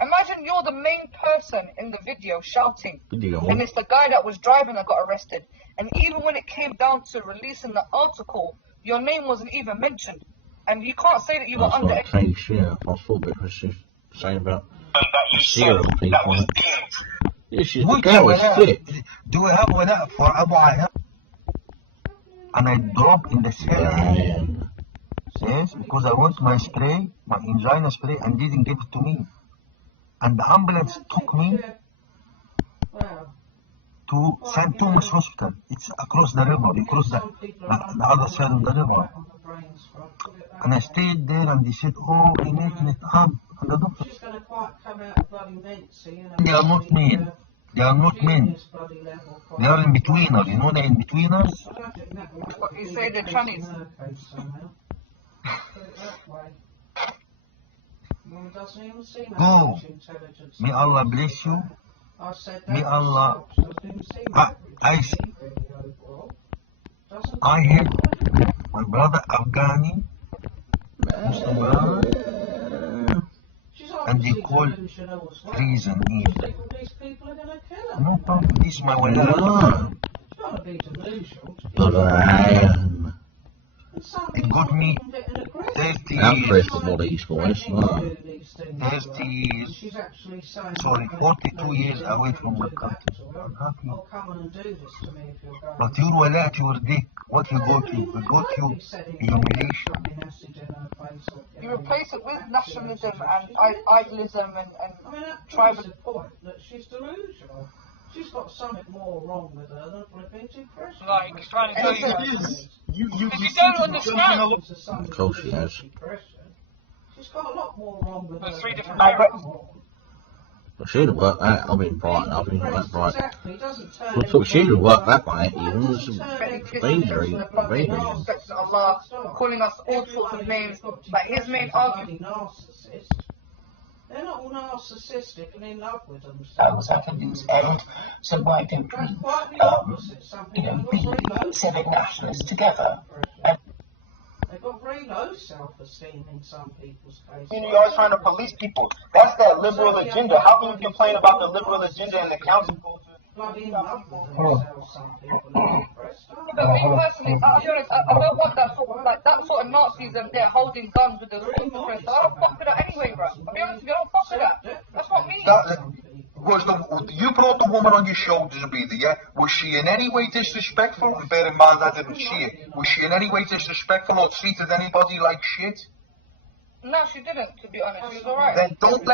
Imagine you're the main person in the video shouting, and it's the guy that was driving that got arrested. And even when it came down to releasing the article, your name wasn't even mentioned, and you can't say that you were under. That's like shit. I thought because she's saying about serial people. Yeah, she's the girl with sick. Do we have that for Abu Aisha? And I dropped in the cell. Yes, because I want my spray, my angina spray, and didn't give it to me. And the ambulance took me to St. Thomas Hospital. It's across the river, across the other side of the river. And I stayed there, and they said, "Oh, we're making it up." And the doctor, they are not men. They are not men. They are in betweeners. You know they're in betweeners? What you say, the Chinese? Go. May Allah bless you. May Allah. I had my brother Afghani, Muslim brother, and they call treason evil. No problem. This is my way. It got me 30 years. 42 years away from my country. I'm happy. But your wallet, your dick, what you got you? You got you humiliation. You replace it with nationalism and idealism and tribal. She's delusional. She's got something more wrong with her than flipping depression. Like, he's trying to tell you. You don't understand. Of course she has. She's got a lot more wrong with her. There's 3 different But she'd have worked that. I've been bright enough. He's not that bright. But she'd have worked that way. Even was dangerous. Allah calling us all sorts of names. But his main argument. They're not all narcissistic and in love with themselves. and so why don't we, be civic nationalists together? They've got very low self-esteem in some people's cases. You're always trying to police people. That's that liberal agenda. How can you complain about the liberal agenda in the council? Bloody in love with themselves, some people are depressed. But me personally, I'll be honest, I don't want that sort of Nazism. They're holding guns with the press. I don't fuck with that anyway, bro. I'll be honest with you, I don't fuck with that. That's not me. You brought the woman on your shoulders, Zoubida, yeah? Was she in any way disrespectful? Bear in mind, I didn't see it. Was she in any way disrespectful or treated anybody like shit? No, she didn't, to be honest. She was alright. Then don't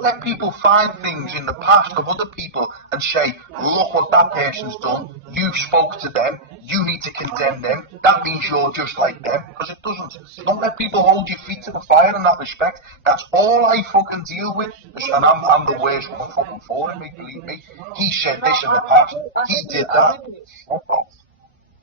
let people find things in the past of other people and say, look what that person's done. You spoke to them. You need to condemn them. That means you're just like them. Because it doesn't. Don't let people hold your feet to the fire in that respect. That's all I fucking deal with. And I'm the worst one fucking for him, believe me. He said this in the past. He did that.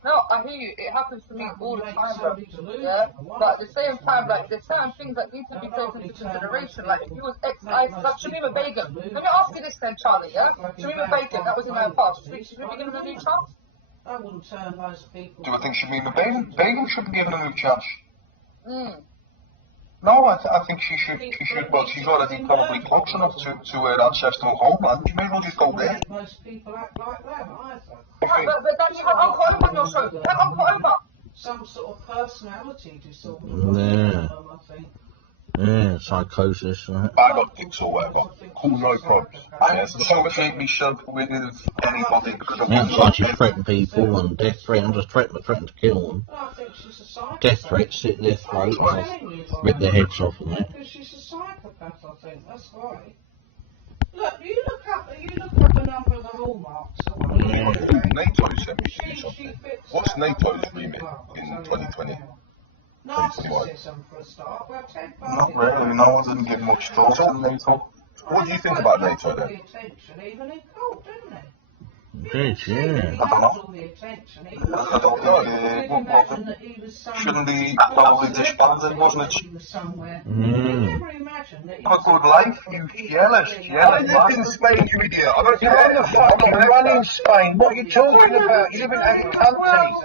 No, I hear you. It happens to me all the time, bro. Yeah, but at the same time, like there's certain things that need to be taken into consideration. Like if you was ex-ISIS, like Shamima Begum. Let me ask you this then, Charlie. Yeah, Shamima Begum, that was in her past. Do you think she should be given a new chance? I wouldn't turn most people. Do I think Shamima Begum should be given a new chance? Mm. No, I think she should, but she's already probably close enough to her ancestral homeland. She may as well just go there. Most people act like that either. But then you got Uncle Omar on your show. Get Uncle Omar. Some sort of personality disorder. Yeah. I think. Yeah, psychosis, right? I got dicks or whatever. Cool, no problems. I associate myself with anybody because I'm It's like she's threatening people and death threat and just threatening to kill them. I think she's a psychopath. Death threats, slit their throat and rip their heads off and that. Because she's a psychopath, I think. That's why. Look, you look up a number of the hallmarks. NATO sent me to do something. What's NATO's remit in 2020? Narcissism for a start. Well, Not really, no one didn't give much thought to NATO. What do you think about NATO then? Even in court, didn't he? Yes, yeah. I don't know. Shouldn't be probably disbanded, wasn't it? Have a good life, you jealous. I lived in Spain, you idiot. I don't care. You're fucking running in Spain. What are you talking about? You live in 8 countries.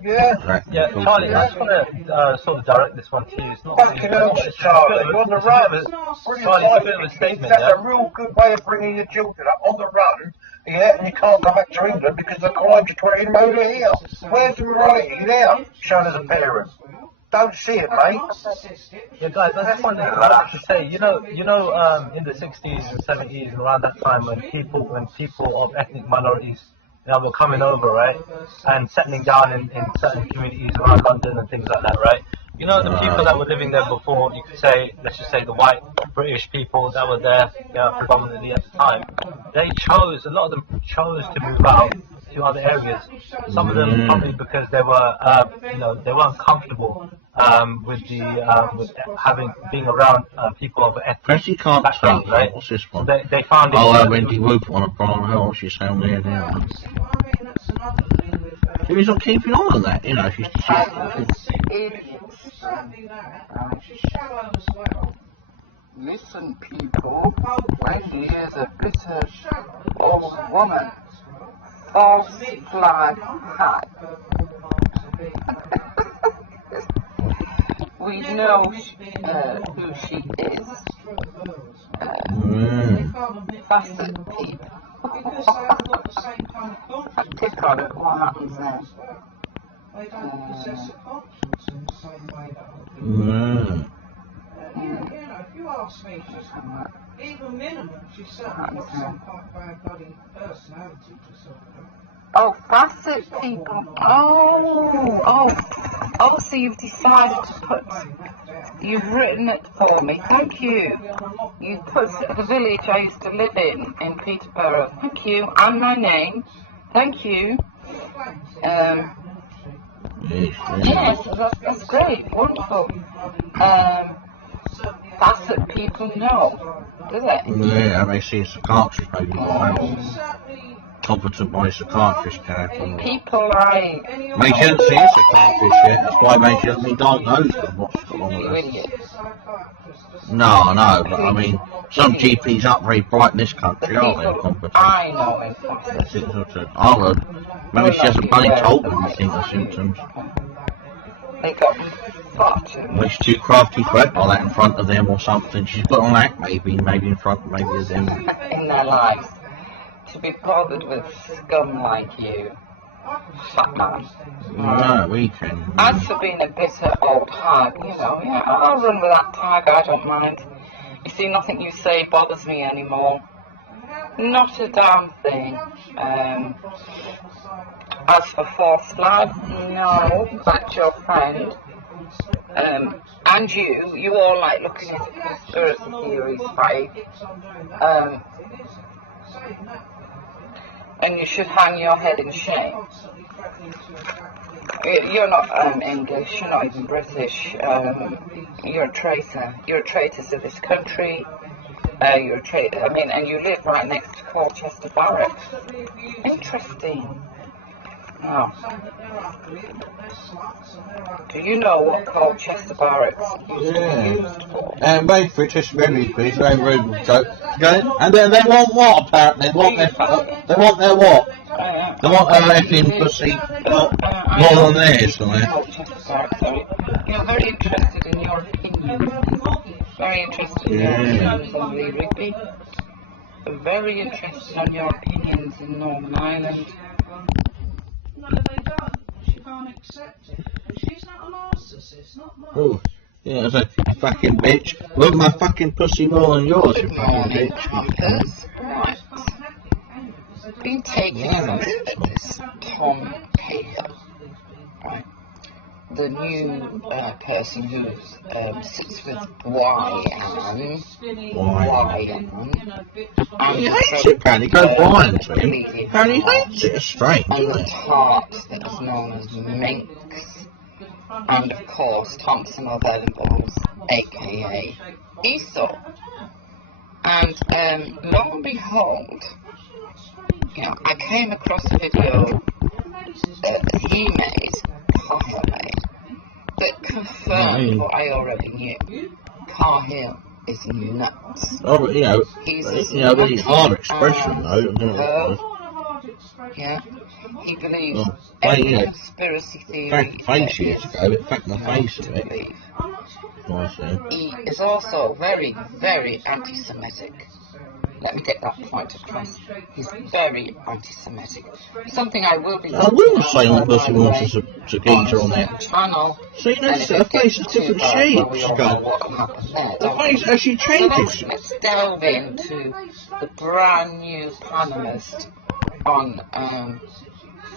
Yeah. Yeah, Charlie, I just want to sort of direct this one to you. It's not Fucking hell, Charlie. You're on the road. Charlie, it's a bit of a statement, That's yeah? a real good way of bringing your children up on the road. Yeah, and you can't go back to England because the crimes are committed over here. Where's the morality there, shown as a parent? Don't see it, mate. Yeah, guys, I just wanted to say, you know, in the 60s and 70s and around that time when people of ethnic minorities, were coming over, right, and settling down in certain communities around London and things like that, right? You know, the people that were living there before, you could say, let's just say the white British people that were there, predominantly at the time, a lot of them chose to move out to other areas. Some of them probably because they were, they weren't comfortable with being around people of ethnic background, right? What's this one? They found it. Oh, Wendy Whoop on a prawn hill, she's saying there now. She's not keeping on with that, she's Listen, people, when he is a bitter old woman, false flag hat. We know who she is. Facet people. I pick on it, what happens there? They don't possess a conscience in the same way that other people. If you ask me, even minimum, she's certainly got some kind of bad bloody personality disorder. Oh, facet people. Oh, so you've decided to you've written it for me. Thank you. You put the village I used to live in Peterborough. Thank you. And my name. Thank you. Yes, that's great. Wonderful. Facet people know, do they? Yeah, they see a psychiatrist maybe more competent by a psychiatrist character. People like... They shouldn't see a psychiatrist yet, that's why they shouldn't be diagnosed with what's wrong with us. No, but I mean, some GPs aren't very bright in this country, are they? Competent. I know. I would. Maybe she hasn't bloody told them you think the symptoms. They got Well, she's too crafty to act like that in front of them or something. She's got an act maybe in front of them. in their lives. To be bothered with scum like you. Fuck man. No, we can. As for being a bitter old hag, I'll run with that tag, I don't mind. You see, nothing you say bothers me anymore. Not a damn thing. As for false flag, no, that's your friend. And you all like looking at conspiracy theories, right? And you should hang your head in shame. You're not English, you're not even British. You're a traitor. You're a traitor to this country. You're a traitor. And you live right next to Colchester Barracks. Interesting. Oh. Do you know what Colchester Barracks used to be used for? And wait for it, just very quick, very rude. So, and then they want what, apparently? They want their what? They want their effing pussy more than theirs, You're very interested in your opinion. Very interested in your opinions on Lee Rigby. Very interested in your opinions in Northern Ireland. No, they don't. She can't accept it. And she's not a narcissist, not mine. Oh, yeah, it's a fucking bitch. Look, my fucking pussy more than yours, you fucking bitch. Been taking a look at this Tom Taylor, right? The new person who sits with YN. He hates it, apparently. Go blind to him. Apparently he hates it. It's strange. And the tart that is known as Minx. And of course, Thompson of Ellenballs, aka Esau. And lo and behold, you know, I came across a video that he made, Cahill made, that confirmed what I already knew. Cahill is nuts. Oh, but, you know, really hard expression, though. Yeah, he believes every conspiracy theory. Face years ago, it fact my face of it. He is also very, very anti-Semitic. Let me get that point across. He's very anti-Semitic. Something I will be. I will say that person wants to geezer on that channel. See, that's her face is different shades. The face actually changes. Let's delve into the brand new panelist on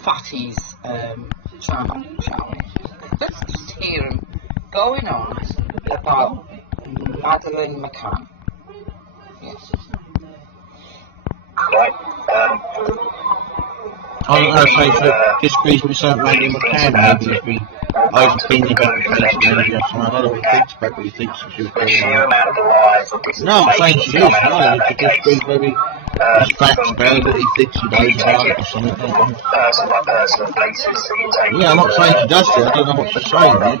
Fatty's channel, shall we? Let's just hear him going on about Madeleine McCann. Yes. Right. I don't know if they disagrees with something Madeleine McCann, maybe if we opinion about the case, maybe I don't know what he thinks about what he thinks she was doing. No, I'm saying she is, no, if he disagrees maybe there's facts about it that he thinks she knows about it or something. Person by person basis, so you take. Yeah, I'm not saying she does it, I don't know what they're saying, man.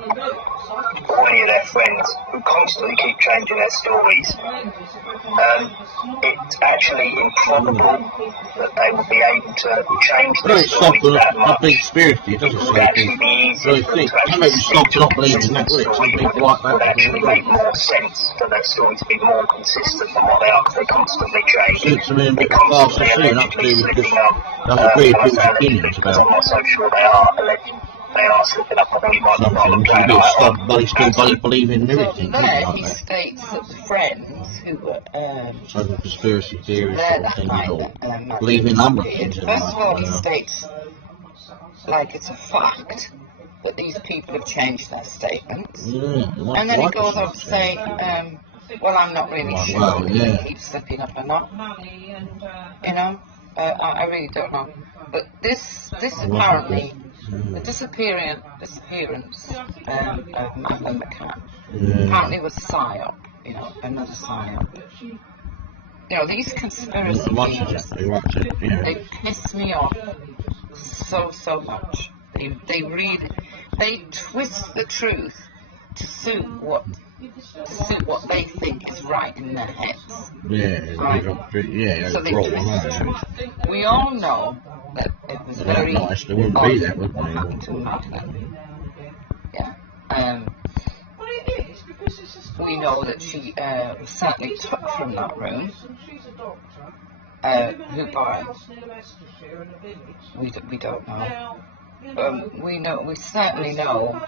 Or any of their friends who constantly keep changing their stories. It's actually improbable that they will be able to change their stories that much. Not being spiritual, it doesn't It would say actually be easier really think. It makes you stop not believing that, will it? Some people like that. It would actually make more sense for their stories to be more consistent than what they are, because they constantly change. It's a little bit fast to see, not to do with this. Doesn't agree with people's opinions about I'm not so sure they are alleged. They are slipping up on you, might not something. know You do stop, but he still believe in everything, There like he that. states that the friends who were So the conspiracy theories there sort of thing, that or find that believe in a number of things. First of all, he states, like it's a fact, that these people have changed their statements. And then he goes on to say, well, I'm not really sure well, yeah. he keeps slipping up or not. You know, I really don't know. But this apparently, the disappearance of Madeleine McCann apparently was psyop, you know, another psyop. You know, these conspiracy theories, they piss me off so much. They twist the truth to suit what they think is right in their heads. So they twist the truth. We all know that it was very nice. They wouldn't be that, would they? to Madeleine. Yeah. We know that she was certainly took from that room. Who by? We don't know. We certainly know.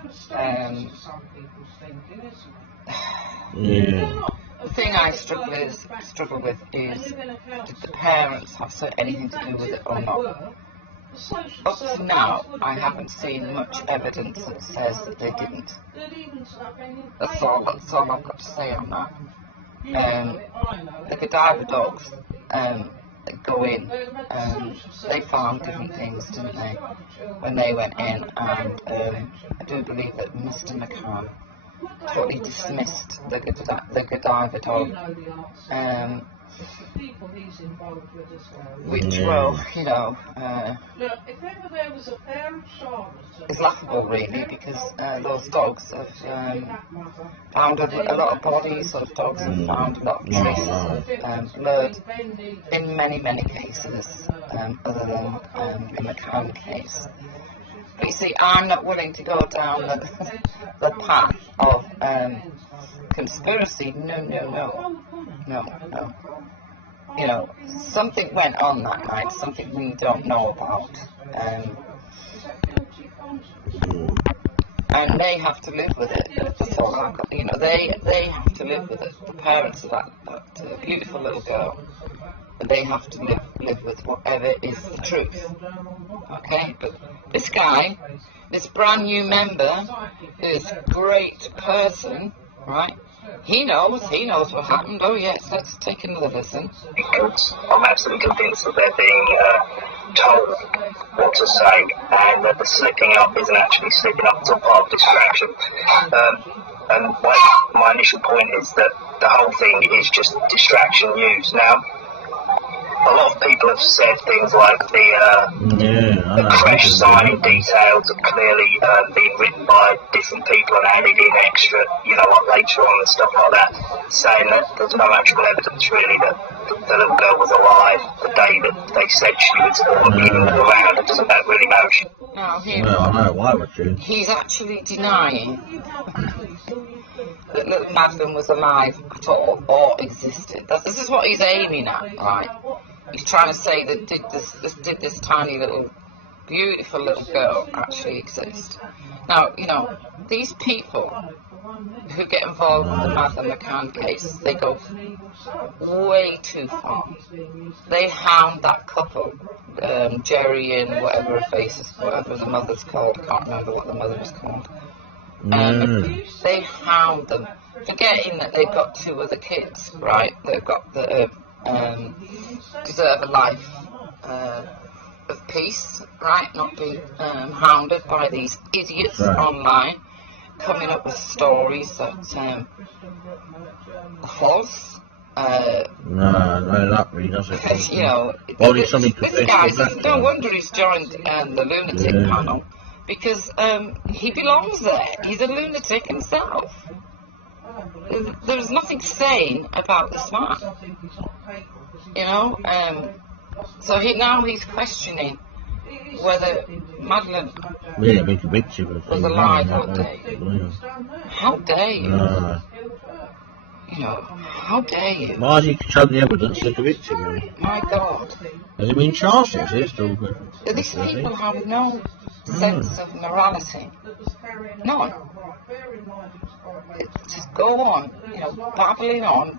The thing I struggle with is, did the parents have anything to do with it or not? Up to now, I haven't seen much evidence that says that they didn't. That's all I've got to say on that. The Godiva dogs go in, they found different things, didn't they, when they went in, and I do believe that Mr. McCann totally dismissed the Godiva dog the people he's involved with as well. Which will, you know, Look, if ever there was a pair of charlatans, is laughable really, because those dogs have found a lot of bodies, those dogs have found a lot of traces of blood in many, many cases, other than the McCann case. But you see, I'm not willing to go down the path of conspiracy. No. You know, something went on that night, something we don't know about. And they have to live with it. That's all I've got. You know, they have to live with it. The parents of that beautiful little girl, they have to live with whatever is the truth. Okay, but this guy, this brand new member, this great person, right? He knows what happened. Oh yes, let's take another listen. I'm absolutely convinced that they're being told what to say, and that the slipping up isn't actually slipping up, it's a part of distraction. And my initial point is that the whole thing is just distraction news. Now, a lot of people have said things like the crash signing details have clearly been written by different people and added in extra, you know, like later on and stuff like that, saying that there's no actual evidence really that the little girl was alive the day that they said she was around. And doesn't that really know? He's actually denying that little Madeline was alive at all or existed. This is what he's aiming at, right? He's trying to say that did this tiny little, beautiful little girl actually exist? Now, you know, these people who get involved with the Madeline McCann case, they go way too far. They hound that couple, Jerry and whatever the mother's called. I can't remember what the mother was called. They hound them, forgetting that they've got two other kids, right? They've got the deserve a life of peace, right? Not being hounded by these idiots online, coming up with stories that are false. No, that really doesn't. You know, this guy says, no wonder he's joined the lunatic panel, because he belongs there. He's a lunatic himself. There's nothing sane about this man, you know. So he's questioning whether Madeline was alive that day. How dare you? You know, how dare you? Why has he shown the evidence to convict him? My God. Has he been charged? These people have no sense of morality. None. Just go on, you know, babbling on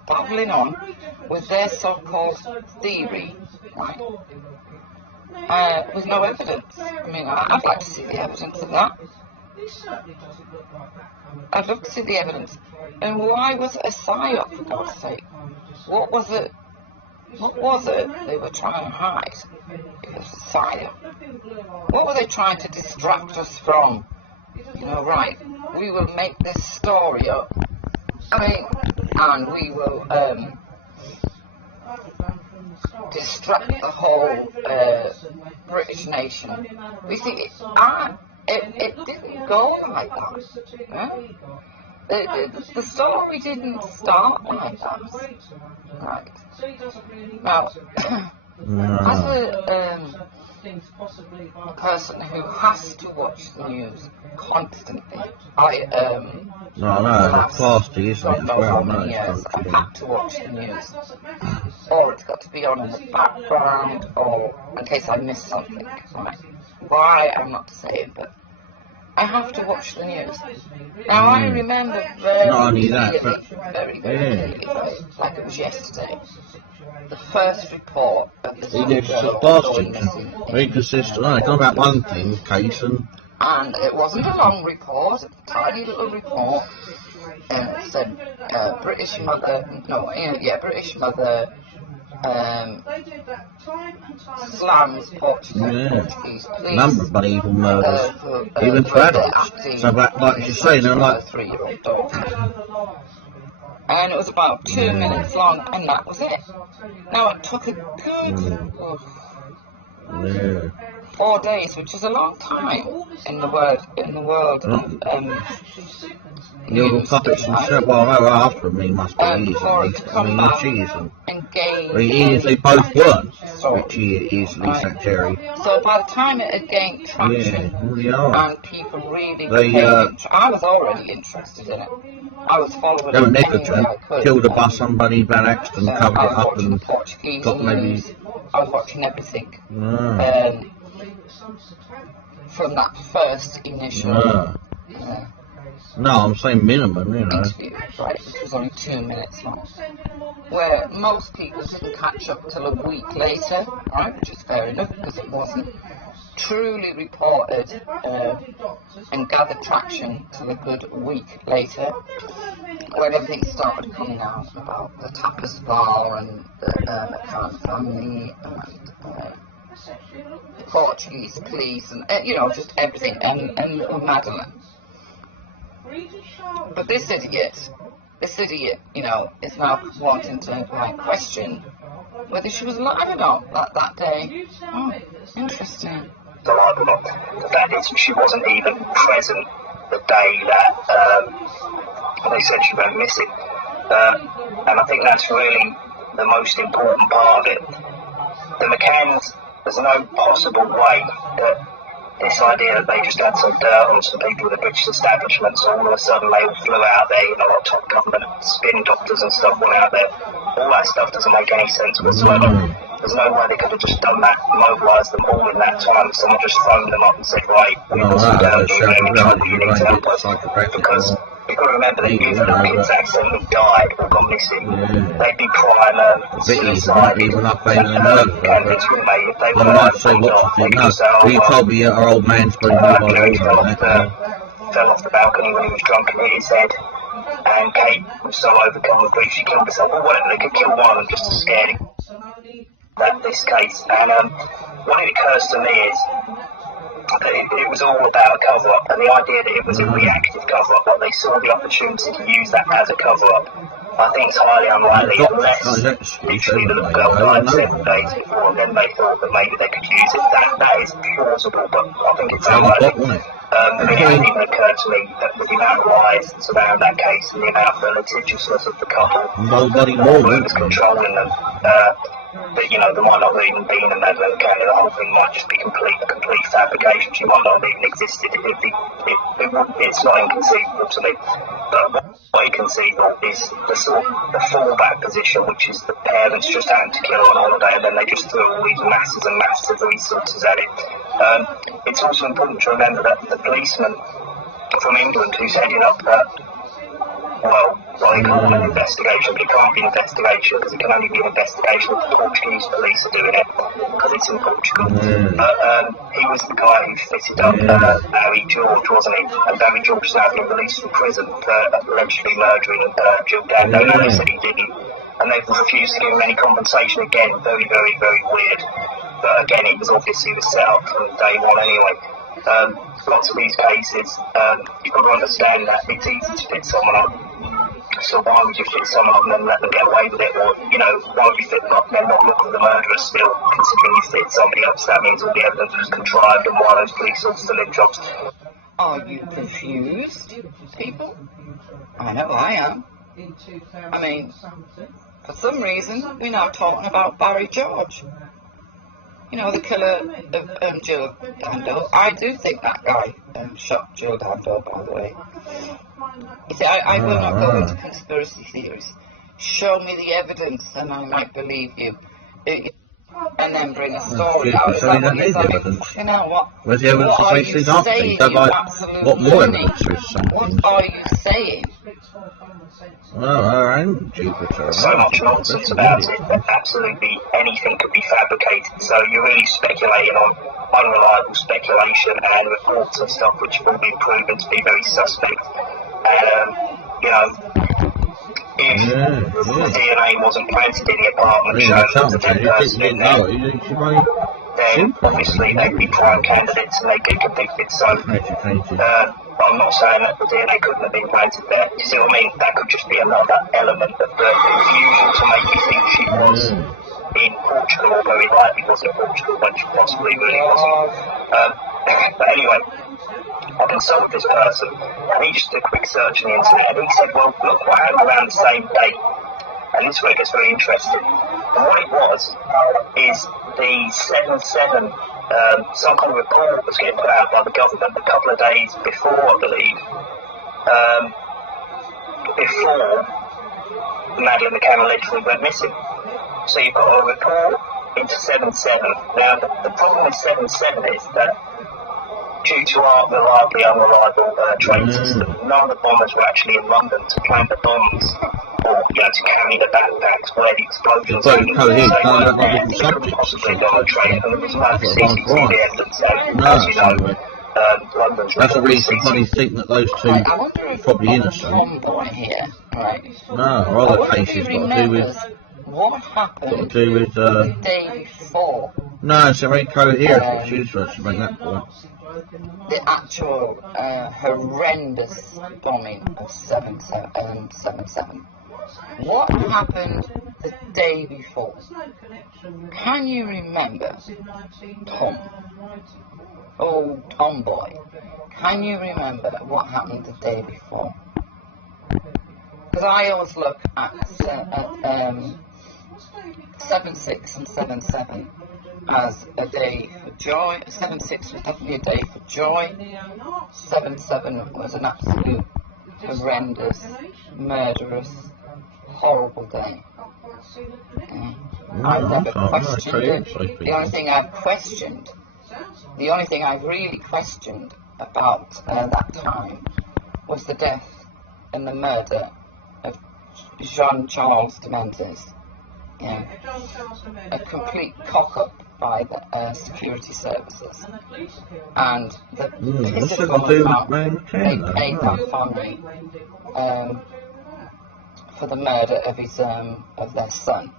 with their so-called theory, right? With no evidence. I mean, I'd like to see the evidence of that. I'd love to see the evidence. And why was it a psyop, for God's sake? What was it they were trying to hide? It was a psyop. What were they trying to distract us from? You know, right, we will make this story up. I mean, and we will distract the whole British nation. We see, it didn't go like that. Huh? The story didn't start like that. Right. Now, as a person who has to watch the news constantly, that's fasting, isn't it? I've had to watch the news, or it's got to be on in the background, or in case I miss something. Right. Why, I'm not saying, but I have to watch the news. Now, I remember very clearly, like it was yesterday, the first report of the very consistent. I know about one thing, case, and it wasn't a long report, a tiny little report, and it said British mother slams Portuguese police. Number of bloody evil murders, even to adults. So, like you say, they're like 3-year-old daughter. and it was about 2 minutes long, and that was it. Now it took a good 4 days, which is a long time in the world of Little puppets and stuff. Well, no, after me must be easy. for it to come back and gain. Well, they both weren't, which easily sectary. So by the time it had gained traction and people really I was already interested in it. I was following They were it negligent, I could. killed a bus, somebody van accident, covered it up and Portuguese got maybe... news. I was watching everything from that first initial No, I'm saying minimum, you know. interview, right, which was only 2 minutes long, where most people didn't catch up till a week later, right, which is fair enough because it wasn't truly reported and gathered traction till a good week later, when everything started coming out about the Tapas Bar and the McCann family and the Portuguese police and just everything and little Madeline. But this idiot, is now wanting to question whether she was alive or not that day. Oh, interesting. The argument. The fact is, she wasn't even present the day that they said she went missing. And I think that's really the most important part of it. The McCanns, there's no possible way that this idea that they just had some dirt on some people with the British establishment, so all of a sudden they all flew out there, like top government spin doctors and stuff went out there. All that stuff doesn't make any sense whatsoever. There's no way they could have just done that, mobilised them all in that time. Someone just phoned them up and said, right, we've got some dirt, you need to help us. Because you've got to remember that if the kids accidentally died or gone missing, they'd be crying suicide. Even up there in the nerve. I might say what you think. No, you told me our old man's been fell off the balcony when he was drunk and hit his head. And Kate was so overcome with grief she killed herself. Or whatever, they could kill one of them just to scare him. That this case. And what it occurs to me is that it was all about a cover-up, and the idea that it was a reactive cover-up, but they saw the opportunity to use that as a cover-up. I think it's highly unlikely unless literally the girl died 7 days before and then they thought that maybe they could use it. That is plausible, but I think it's unlikely. It didn't even occur to me that with the amount of lies that surround that case and the amount of the litigiousness of the couple, nobody more was controlling them. That there might not have even been a Madeline Canada. The whole thing might just be a complete fabrication. She might not have even existed. It's not inconceivable to me. But what you can see is the fallback position, which is the parents just having to kill on holiday, and then they just threw all these masses and masses of resources at it. It's also important to remember that the policeman from England who's heading up they call it an investigation, but it can't be an investigation because it can only be an investigation if the Portuguese police are doing it because it's in Portugal. He was the guy who fitted up Barry George, wasn't he? And Barry George is now being released from prison for allegedly murdering Jill Dando. He said he didn't, and they've refused to give him any compensation. Again, very, very, very weird. But again, it was obviously the set up from day one anyway. Lots of these cases, you've got to understand that it's easy to fit someone up. So why would you fit someone up and then let them get away with it? Or, why would you fit them up and then not look at the murderer still? Considering you fit somebody up, so that means all the evidence was contrived and why those police officers live jobs. Are you confused, people? I know I am. I mean, for some reason, we're now talking about Barry George. The killer of Jill Dando. I do think that guy shot Jill Dando, by the way. You see, I will not go into conspiracy theories. Show me the evidence and I might believe you. And then bring a story out. So you don't need evidence. What? Where's the evidence to say she's nothing? What more evidence is something? What are you saying? Well, I am Jupiter. So much nonsense about it that absolutely anything could be fabricated. So you're really speculating on unreliable speculation and reports and stuff which will be proven to be very suspect. If the DNA wasn't planted in the apartment showing that the dead person in there, then obviously they'd be prime candidates and they'd get convicted. So I'm not saying that the DNA couldn't have been planted there. You see what I mean? That could just be another element of the confusion to make you think she was in Portugal, although it likely was in Portugal, but she possibly really wasn't. But anyway, I consulted this person, and he just did a quick search on the internet, and he said, well, look what happened around the same date. And this is where it gets very interesting. And what it was is the 7/7, some kind of report was getting put out by the government a couple of days before, I believe, before Madeleine McCann allegedly went missing. So you've got a report into 7/7. Now, the problem with 7/7 is that due to our reliably unreliable train system, none of the bombers were actually in London to plant the bombs or to carry the backpacks where the explosions happened. So they could have possibly gone on a train, and there was no CCTV evidence. So, as you know, London's that's a reason why you think that those two are probably innocent. Here, right? No, other cases got to do with. What happened the day before? No, it's a very coherent. She's supposed to make that point. The actual horrendous bombing of 7/7. What happened the day before? Can you remember, Tom? Oh, Tomboy. Can you remember what happened the day before? Because I always look at 7/6 and 7/7 as a day for joy. 7/6 was definitely a day for joy. 7/7 was an absolute horrendous, murderous, horrible day. I've never questioned it. The only thing I've really questioned about that time was the death and the murder of Jean-Charles Dementors. Yeah. A complete cock-up by the security services, and the physical harm they paid that family for the murder of his of their son.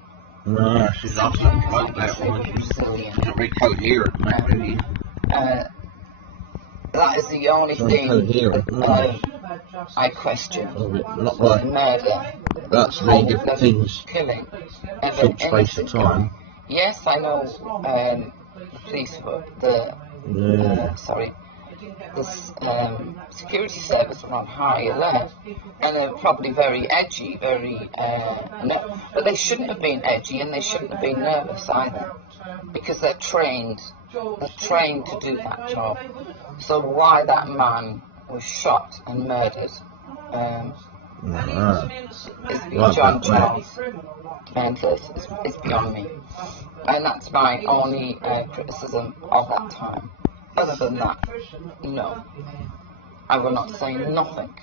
No, she's absolutely right there. She's very coherent, really. That is the only thing that I question. Not like murder. That's many different things. Killing. Short space of time. Yes, I know. The police were the security service were on high alert, and they're probably very edgy, but they shouldn't have been edgy, and they shouldn't have been nervous either, because they're trained to do that job. So why that man was shot and murdered is beyond Charles Dementors. It's beyond me, and that's my only criticism of that time. Other than that, no, I will not say nothing,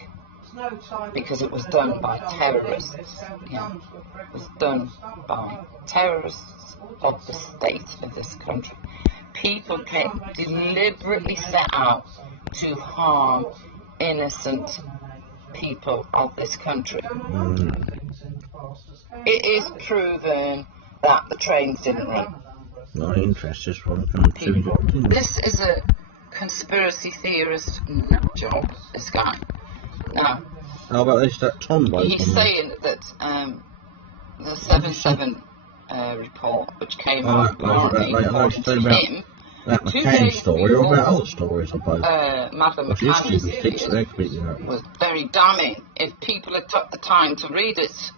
because it was done by terrorists. Yeah, it was done by terrorists of the state of this country. People deliberately set out to harm innocent people of this country. It is proven that the trains didn't run. My interest is from This is a conspiracy theorist nut job, this guy. Now, how about this, that Tom bloke? He's saying that the 7/7 report, which came out him, that McCann story, or about other stories about Madeleine McCann was very damning. If people had took the time to read it,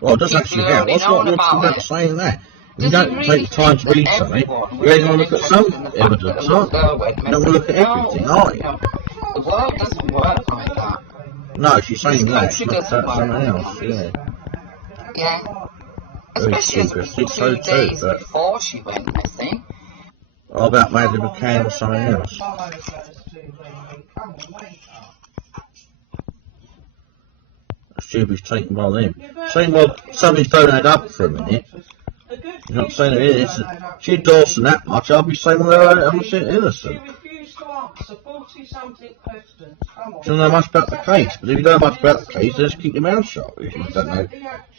well, it does actually count. What's about saying that? If you don't take the time to read something, you're only going to look at some evidence, aren't you? You're not going to look at everything, are you? The world doesn't work like that. No, she's saying that. She's not someone else, Yeah. Especially 2 days before she went, I think. What about Madeleine McCann or something else? Stupid's taken by them. Saying, well, somebody's don't add up for a minute. You're not saying it is. She Dawson that much, I'll be saying, well, I'm innocent. You don't know much about the case, but if you don't know much about the case, just keep your mouth shut. If you don't know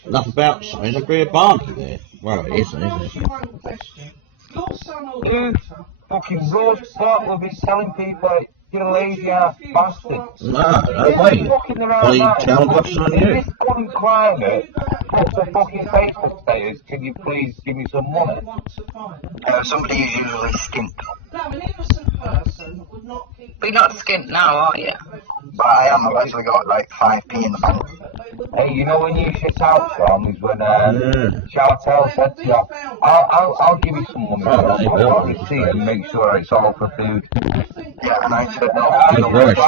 enough about something, there'll be a bargain there. Well, it isn't it? You fucking roast pot will be telling people You lazy ass bastard. No, wait. Fucking around Why you like tell what's on you? this one climate, what's a fucking Facebook status? Can you please give me some money? Somebody is usually skint. No, an innocent person would not keep. You're not skint now, are you? But I am. I've actually got like 5p in the bank. Hey, you know when you shit out from is when Chantel said to you, I'll give you some money. I'll receipt and make sure it's all for food. Yeah, and I said no. Good work. I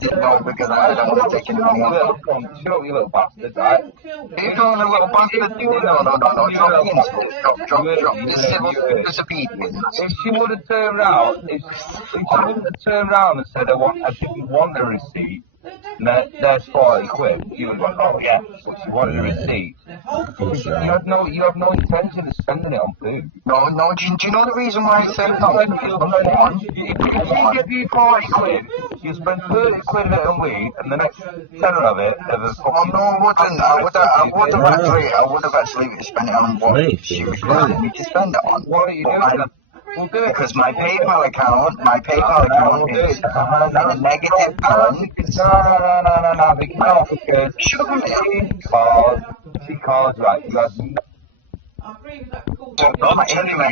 didn't know because I don't want to take any money off. Shut up, you little bastard, right? You're doing a little bastard thing. No. Drop. This is disobedience. If she would have turned around, if she would have turned around and said, I didn't want a receipt, there's 40 quid, you would have gone, oh yeah, but she wanted a receipt. You have no intention of spending it on food. No, do you know the reason why I said not letting people come on? If you give you 40 quid, you spend 30 quid a week, and the next tenner of it is a fucking... No, I would have actually spent it on what she was wanting me to spend it on. What are you doing? Because my PayPal account is a negative balance. No, because she calls right, you have I agree with that. I'm telling you, I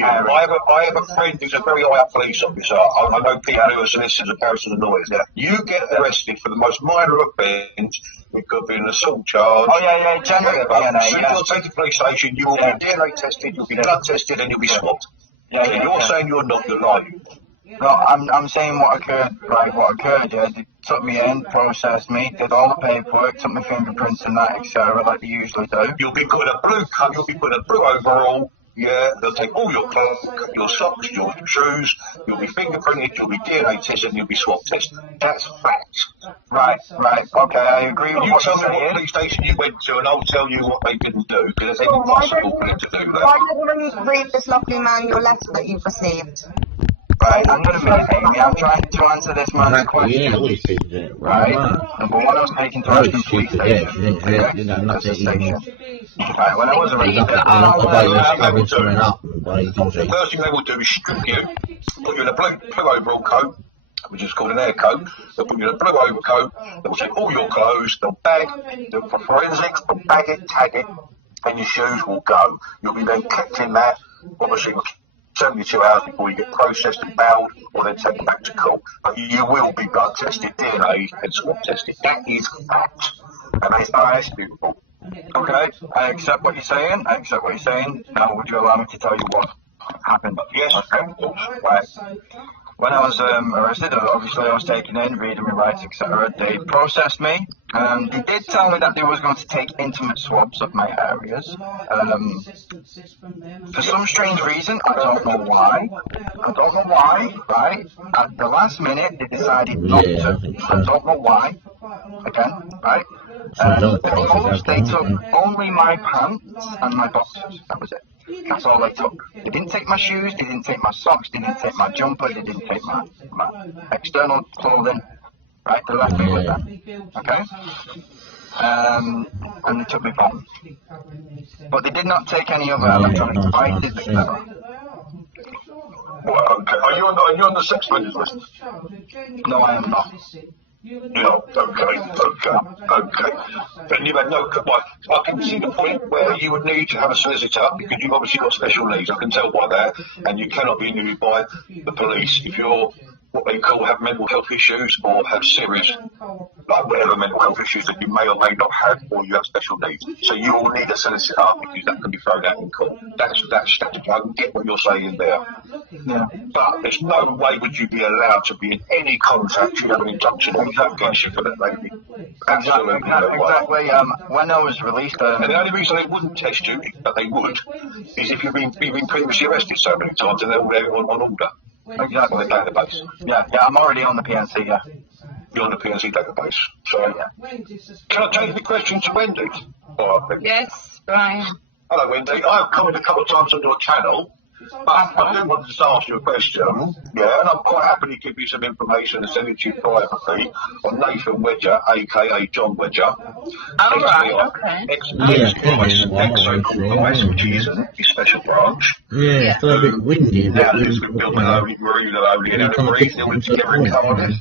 have a friend who's a very high up police officer. I know people who are solicitors and barristers and lawyers. Yeah. You get arrested for the most minor offence. It could be an assault charge. Oh yeah, generally. You'll take the police station. You will be DNA tested. You'll be blood tested, and you'll be swabbed. You're saying you're not good, are you? No, I'm saying what occurred. Right, what occurred? Yeah, they took me in, processed me, did all the paperwork, took my fingerprints and that, etc., like they usually do. You'll be put in a blue coat. You'll be put in a blue overall. Yeah, they'll take all your clothes, your socks, your shoes. You'll be fingerprinted. You'll be DNA tested. You'll be swab tested. That's facts. Right. Okay, I agree with You what tell you're me what saying. police station you went to, and I'll tell you what they didn't do, because it's impossible for them to do that. Why don't you read this lovely man your letter that you've received? Right, I'm going to finish it. I'm trying to answer this man's question. Yeah, all stupid, yeah. Right, and when I was taken to Ashton Police Station, right, when I was arrested, The first thing they will do is strip you, put you in a blue overall coat, which is called an air coat. They'll put you in a blue overcoat, they'll take all your clothes, they'll put forensics, they'll bag it, tag it, and your shoes will go. You'll be then kept in that, obviously 72 hours before you get processed and bailed, or then taken back to court. But you will be blood tested, DNA and swab tested. That is fact. And it's not disputable. Okay, I accept what you're saying. Now, would you allow me to tell you what happened? Yes, okay. Right. When I was arrested, obviously I was taken in, reading my rights, etc. They processed me. They did tell me that they was going to take intimate swabs of my areas. For some strange reason, I don't know why, right? At the last minute, they decided not to. I don't know why. Again, right? They took only my pants and my boxers. That was it. That's all they took. They didn't take my shoes, they didn't take my socks, they didn't take my jumper, they didn't take my external clothing. Right, they left me with that. Okay? And they took my phone. But they did not take any other electronics. I did the Well, okay. Are you on the sex offenders list? No, I am not. No, okay. Then you've had no. Well, I can see the point where you would need to have a solicitor because you've obviously got special needs. I can tell by that, and you cannot be interviewed by the police if you're what they call have mental health issues or have serious, like whatever mental health issues that you may or may not have, or you have special needs. So you will need a solicitor because that can be thrown out in court. That's I can get what you're saying there. Yeah. But there's no way would you be allowed to be in any contact with an injunction or interrogation for that lady. Absolutely. Exactly. When I was released, and the only reason they wouldn't test you, but they would, is if you've been previously arrested so many times and they're all on order. Exactly, the database. Yeah, I'm already on the PNC, yeah. You're on the PNC database. So, can I take the question to Wendy? Yes, Brian. Hello, Wendy. I've commented a couple of times on your channel But I do want to just ask you a question, yeah, and I'm quite happy to give you some information and send it to you privately on Nathan Wedger, aka John Wedger. So-called vice, which is his special branch. Yeah, it's a little bit windy, but Now lives with Bill Maloney, Marie Maloney, and Anna Marie, they went together in Cardiff.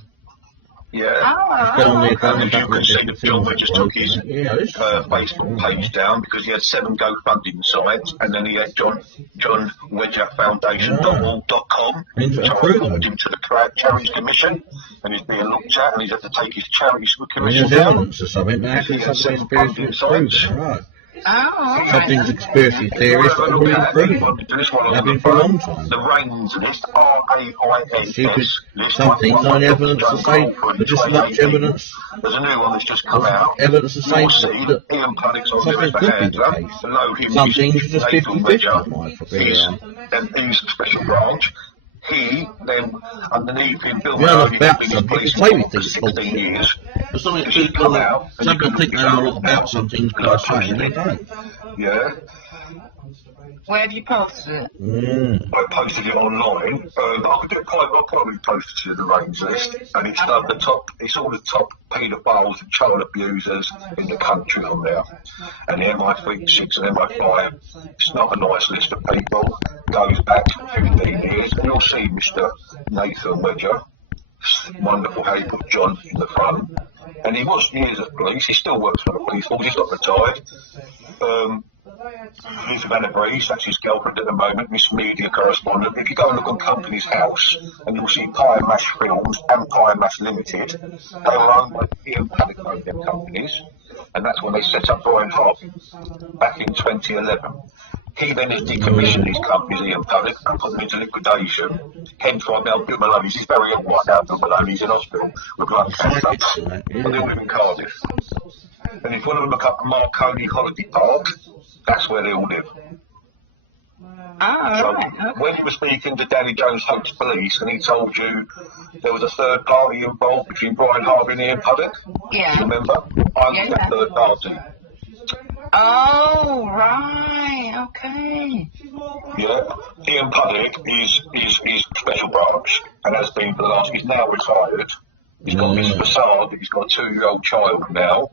Yeah. And as you can see, John just took his Facebook page down because he had 7 GoFundMe sites, and then he had johnwedgerfoundation.org.com, which I put him to the Charities Commission, and he's being looked at, and he's had to take his Charities Commission down. Evidence or something, that he has something spiritually proven, right? Something's conspiracy theorists that are really proven. They've been for a long time. The RAINS list, R-A-I-N-S list. Some things aren't evidence to say, but just as much evidence. There's a new one that's just come out. Evidence to say that something could be the case. Some things are just 50-50. He's a special branch. He then, underneath him, Bill Maloney, about something, for 16 years. But some people think they know a lot about some things, but I say they don't. Yeah. Where have you posted it? I posted it online. I probably posted it to the RAINS list, and it's all the top paedophiles and child abusers in the country on there. And the MI6 and MI5, it's not a nice list of people. It goes back 15 years. And you'll see Mr. Nathan Wedger, wonderful how he put John in the front. And he was years at police, he still works for the police force, he's not retired. He's with Anna Breeze, that's his girlfriend at the moment, Miss Media Correspondent. If you go and look on Company's House, and you'll see Pie Mash Films and Pie Mash Limited, they were owned by Ian Paddock owned them companies, and that's when they set up Brian Hop back in 2011. He then has decommissioned these companies, Ian Paddock, and put them into liquidation. Hence why now Bill Maloney's, he's very ill right now, Bill Maloney's in hospital with lung cancer. But they live in Cardiff. And if you want to look up Marconi Holiday Park, that's where they all live. So when you were speaking to Danny Jones Hope's police and he told you there was a third party involved between Brian Harvey and Ian Paddock, remember? I'm the third party. Oh, right, okay. Yeah, Ian Paddock is special branch and has been for the last, he's now retired. He's got this facade, he's got a 2-year-old child now.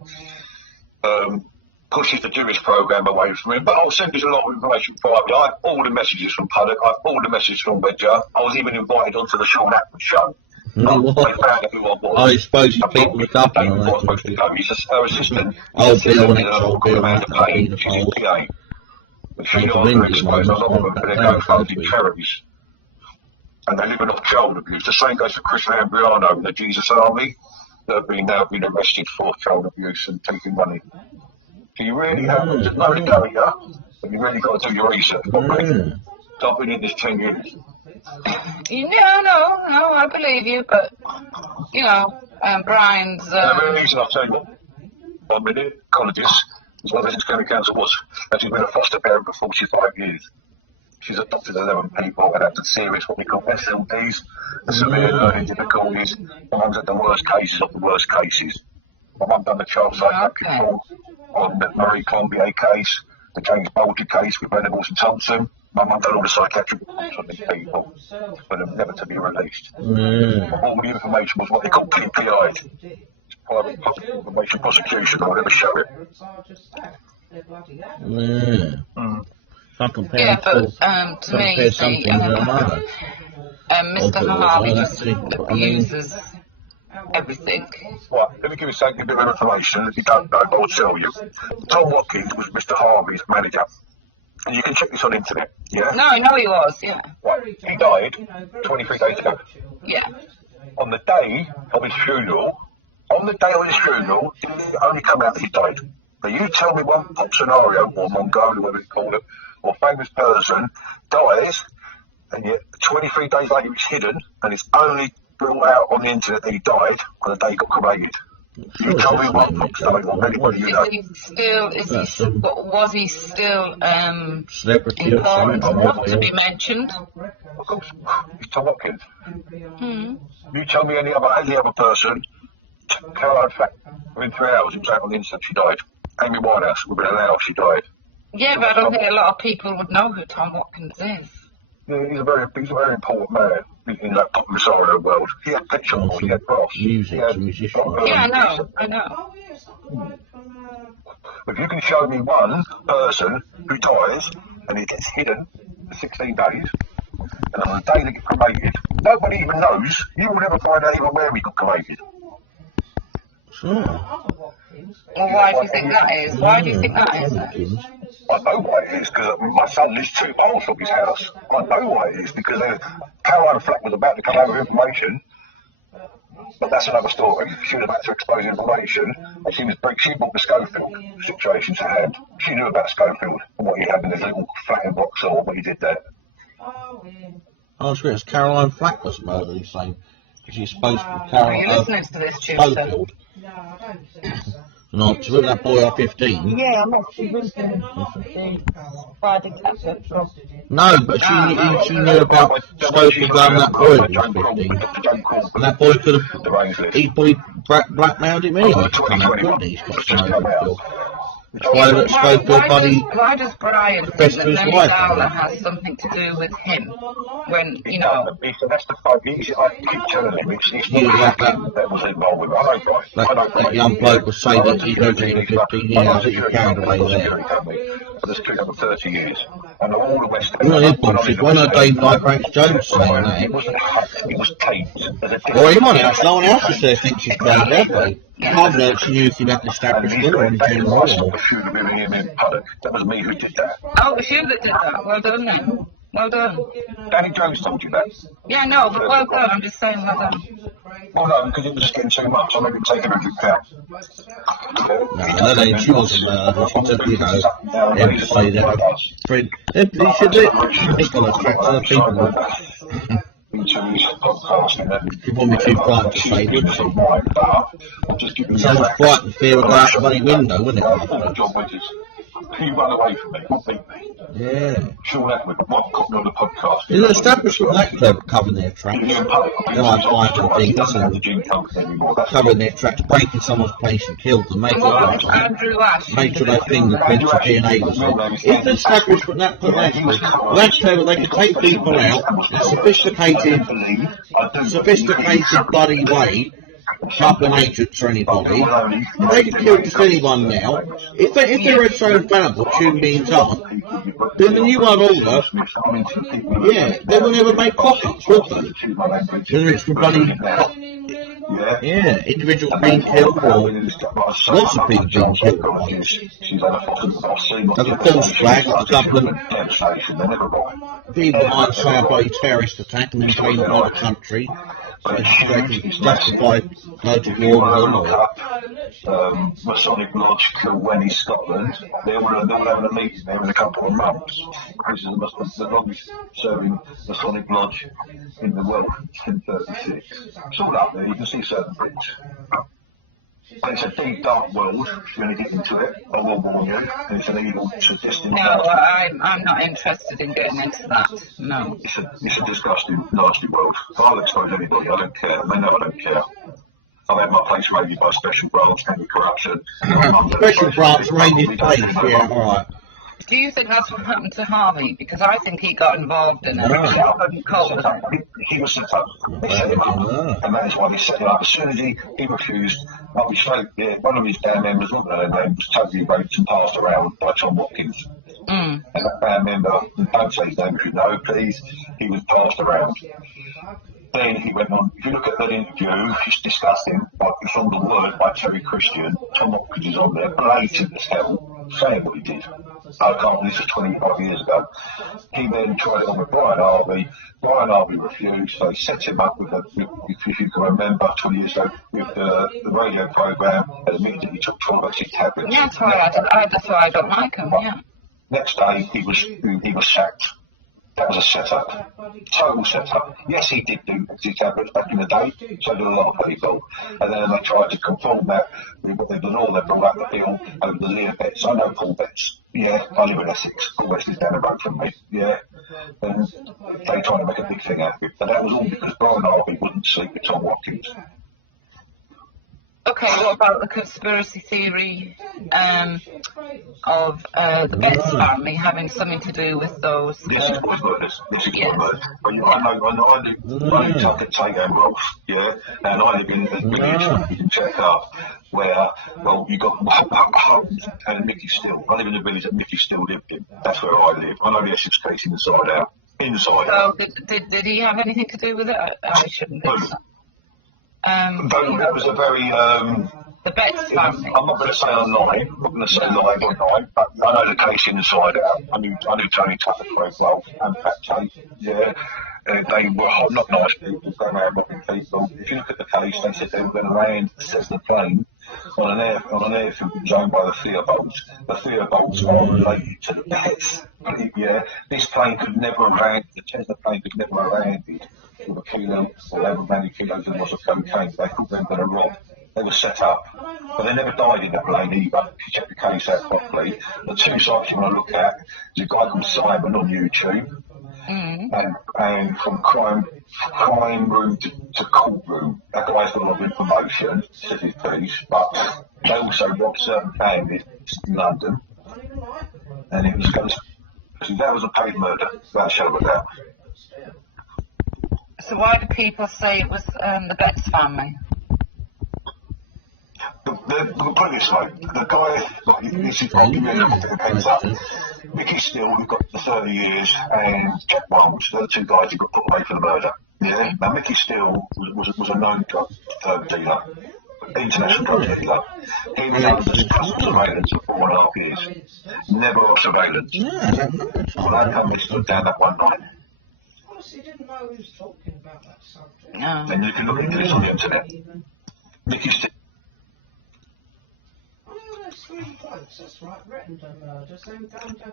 Pushes the Jewish program away from him, but I'll send you a lot of information privately. I have all the messages from Paddock, I have all the messages from Wedger. I was even invited onto the Sean Atwood show. I suppose you people look up and all that. He's her assistant. Bill and ex-old Bill and she's his PA. She's on her exposed on all of their GoFundMe charities. And they live off child abuse. The same goes for Chris Lambriano and the Jesus Army. They've now been arrested for child abuse and taking money. So you really have to know the area, and you really got to do your research properly. I've been in this 10 years. Yeah, no, I believe you, but, you know, Brian's... The real reason I've told you, 1 minute, colleges, as well as his county council was, that she's been a foster parent for 45 years. She's adopted 11 people and had the serious, what we call SLDs, the severe learning difficulties. My mum's had the worst cases of the worst cases. My mum done the child psychiatric report on the Marie Colombier case, the James Bolger case with Venables and Thompson. My mum done all the psychiatric reports on these people, but they're never to be released. All the information was what they call PPI. It's private public information prosecution, I would never show it. If I compare to me, something to another. Mr. Harvey just abuses everything. Well, let me give you something, a bit of information. If you don't know, I'll tell you. Tom Watkins was Mr. Harvey's manager. And you can check this on the internet, yeah? No, I know he was, yeah. Right, he died 23 days ago. Yeah. On the day of his funeral, it only come out that he died. Now you tell me one pop scenario, or Mongolian, whatever you call it, or famous person, dies, and yet 23 days later it's hidden, and it's only brought out on the internet that he died on the day he got cremated. You tell me one pop star or anybody you know. Was he still celebrity important enough to be mentioned? Of course, he's Tom Watkins. You tell me any other person, Caroline Fact, within 3 hours it was out on the internet she died. Amy Winehouse, within an hour she died. Yeah, but I don't think a lot of people would know who Tom Watkins is. He's a very important man in that popular side of the world. He had pictures, he had graphs. Music, musician. Yeah, I know. If you can show me one person who dies and he gets hidden for 16 days, and on the day they get cremated, nobody even knows, you will never find out even where he got cremated. Sure. Well, why do you think that is? Why do you think that is? I know why it is, because my son lives 2 miles from his house. I know why it is, because Caroline Flack was about to come out with information, but that's another story. She was about to expose information, and she brought the Schofield situation to hand. She knew about Schofield and what he had in his little flat in Vauxhall when he did that. Oh, sure, it's Caroline Flack was murdered, he's saying. She's supposed to be Are you listening to this, Schofield. Not to put that boy up 15. Yeah, I'm not. She was 15. I think that's it. No, but she knew about Schofield going that boy when he was 15. And that boy could have, he probably blackmailed him anyway to come out, couldn't he? He's got Schofield. That's why that Schofield buddy why does Brian think that Nelly Fowler has something to do with him? When, you know... That's the fact. I keep telling him, it's not that was involved with it. That young bloke was saying that he's going to take 15 years, that he carried away there. But this took over 30 years. And all the West End... Well, his bullshit. Why not Dave Frank Jones saying that? It was taped. Well, he might have. No one else is there thinks he's playing that way. I've known she knew anything about the establishment or anything more. That was me who did that. Oh, it was you that did that. Well done, then. Well done. Danny Jones told you that. Yeah, no, but well done. I'm just saying well done. Well, no, because it was getting too much. I made him take everything back. No, then she wasn't she took, you know, him to say that. He should think on a track to the people. She wouldn't be too frightened to say, would she? So much frightened fear of going out the bloody window, wouldn't it? Can you run away from me? Not beat me. Yeah. Sean Atwood, what got me on the podcast? Is an establishment that covering their tracks? They're like flying and things, covering their tracks, breaking someone's place and killed them, make sure their fingerprints and DNA was there. If the establishment that put that's clever, they could take people out in a sophisticated bloody way. Not the matrix or anybody. They can kill just anyone now. If they're so infallible, human beings aren't, then the New World Order, yeah, they will never make profits, will they? Whether it's for bloody, yeah, individuals being killed or lots of people being killed at once. As a false flag, the government being behind say a bloody terrorist attack and then blame it on the country. So they can justify loads of war with them or... Masonic Lodge, Kilkenny, Scotland, they were having a meeting there in a couple of months. This is the longest serving Masonic Lodge in the world, 1036. It's all up there, you can see certain bits. But it's a deep, dark world. If you only get into it, I will warn you. It's an evil, suggesting. No, I'm not interested in getting into that. No. It's a disgusting, nasty world. I'll expose anybody. I don't care. They know I don't care. I've had my place raided by special branch and corruption. Special branch raided place, yeah, alright. Do you think that's what happened to Harvey? Because I think he got involved in it. He was set up. He set him up. And that is why he set him up. As soon as he refused, like we straight, yeah, one of his band members, wasn't her name, was totally raped and passed around by Tom Watkins. And that band member, don't say his name if you know, please, he was passed around. Then he went on, if you look at that interview, it's disgusting, like it's on the Word by Terry Christian, Tom Watkins is on there, blatant as hell, saying what he did. I can't, this is 25 years ago. He then tried it on with Brian Harvey. Brian Harvey refused, so he set him up with, if you can remember, 20 years ago, with the radio programme, and immediately took 12 oxy tablets. Yeah, that's why I don't like him, yeah. Next day, he was sacked. That was a setup, total setup. Yes, he did do oxy tablets back in the day, so did a lot of people. And then they tried to conform that with what they've done all. They brought out the bill over the Lear Betts. I know Paul Betts. Yeah, I live in Essex. Paul Betts is down the road from me. Yeah. And they tried to make a big thing out of it. But that was all because Brian Harvey wouldn't sleep with Tom Watkins. Okay, what about the conspiracy theory of the Betts family having something to do with those? This is quite murders. This is quite murders. I live in Take Ambrose, yeah, and I live in a village you can check up where, well, you got Holmes and Mickey Still. I live in a village that Mickey Still lived in. That's where I live. I know the Essex case inside out. Inside out. Did he have anything to do with it? I shouldn't think so. That was a very the Betts family. I'm not going to say online. I'm not going to say live online, but I know the case inside out. I knew Tony Tucker very well and Pat Tate. Yeah, they were not nice people. They were robbing people. If you look at the case, they said they were going to land, says the plane, on an airfield owned by the Theobalds. The Theobalds are related to the Betts. Yeah, this plane could never have landed. The Tesla plane could never have landed with a kilo or however many kilos it was of cocaine. They thought they were going to rob. They were set up, but they never died in the plane either. If you check the case out properly, the two sites you want to look at is a guy called Simon on YouTube, and from crime room to courtroom. That guy's got a lot of information, says his piece, but they also robbed certain families in London, and it was going to, that was a paid murder. That show with that. So why do people say it was the Betts family? The put it this way, the guy, this is probably a heads up. Mickey Still, who got the 30 years, and Jack Wells, they're the two guys who got put away for the murder. Yeah, now Mickey Still was a known drug dealer, international drug dealer. He was under surveillance for 4.5 years. Never off surveillance. When I come, they stood down that one night. Honestly, didn't know who was talking about that subject. And you can look at this on the internet. Mickey Still. That's right, Rettendon murders.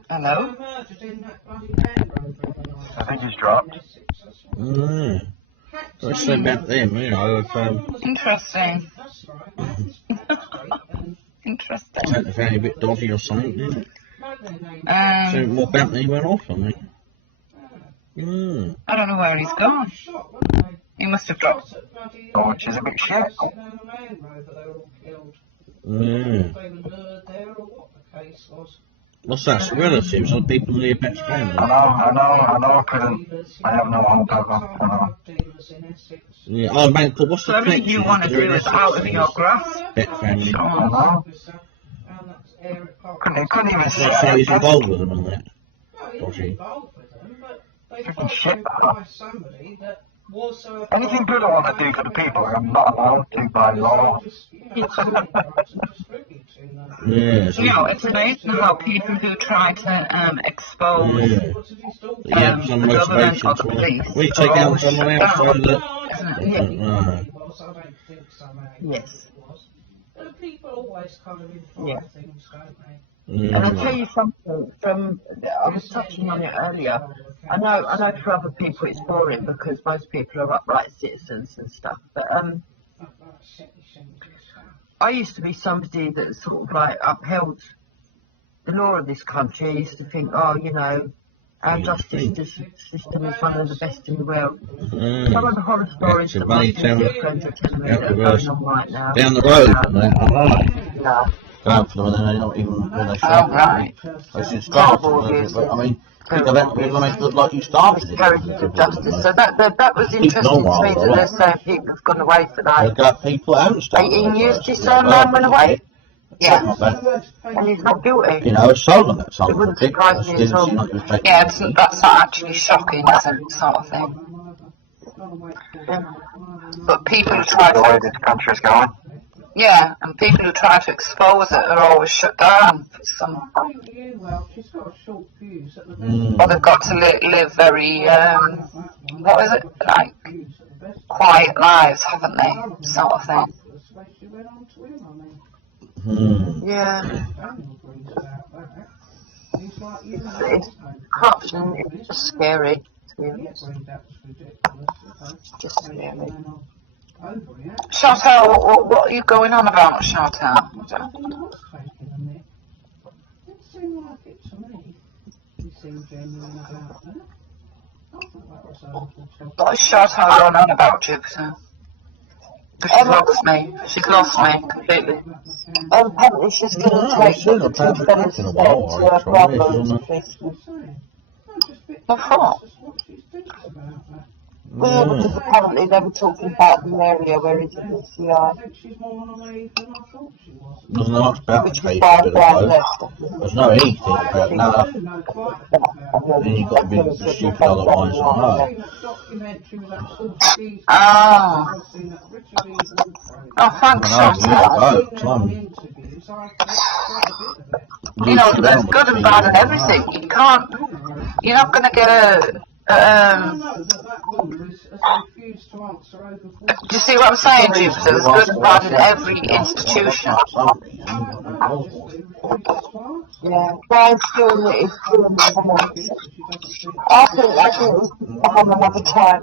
Hello? Murdered in that bloody Land Rover. I think he's dropped. Let's say about them, you know. Interesting. That's right. Interesting. They found it a bit dodgy or something, didn't it? So more Bentley went off on it. I don't know where he's gone. He must have dropped. Oh, which is a bit shit. What's that? Relatives or people near Betts family? I know, I couldn't. I have no one I know. Yeah, oh man, what's the Everything you want to do is out of your grasp. Betts family. I know. Couldn't even say So he's involved with them and that. Dodgy. Anything good I want to do for the people, I'm not allowed to by law. Yeah, You know, it's amazing how people who try to expose some the government motivation or the police. We take out someone else so that. Yes. People always kind of Yeah. inform things, don't they? And I'll tell you something, I was touching on it earlier. I know for other people it's boring because most people are upright citizens and stuff, but I used to be somebody that sort of like upheld the law of this country. I used to think, oh, you know, our justice system is one of the best in the world. Some of the horror stories that my friends are telling me that are going on right now. Down the road, Yeah. going for them and they're not even when they Oh, right. They should start but I mean, think about it, it look like you started it. Justice. So that was interesting to me that they're saying people have gone away for They've like got people that haven't started 18 years. This man went away. Yeah. And he's not guilty. You know, it's sold them at some It wouldn't surprise me at all. Yeah, Yeah, that's not actually shocking, is it? Sort of thing. Yeah. But people who try to, this country's going. yeah, and people who try to expose it are always shut down for some. Well, she's got a short fuse at the Or they've got to live very, what is it, like, quiet lives, haven't they? Sort of thing. Yeah. It's corruption, it's just scary. Just scary. Shout out, what are you going on about, shout out? What is shout out going on about, Jigsaw? She's lost me. She's lost me completely. Apparently she's going to take the benefits to her brother to treatment. What for? Well, because apparently they were talking about the area where he's in the CI. There's not much about the Which case, is why but Brad left. there's no anything about that. Then you've got to be the stupid other ones on her. Oh. Oh, thanks, Chantal. You know, there's good and bad and everything. You can't, you're not going to get a, do you see what I'm saying, Jupiter? There's good and bad in every institution. Yeah, Brian's doing it, he's doing it. I think we'll have another time.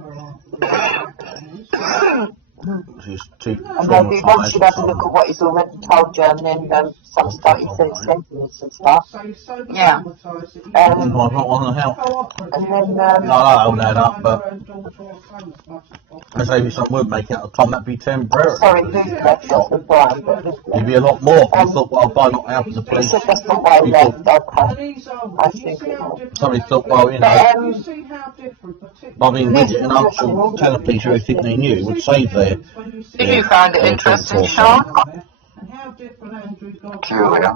She's too And maybe once you have a look at what he's already told you, and then some stuff he said sentiments and stuff. Yeah. I'm not on the help. And then, No, I hold that up, but maybe some would make it at the time, that'd be temporary. sorry, who's left off with Brian, but It'd be a lot more. I thought, well, by not helping the he police, said that's not why he left, okay. I think it was. somebody thought, well, you know, I mean, with it and actual telling police everything they knew would save their. Did you find it interesting, Sean? Peculiar.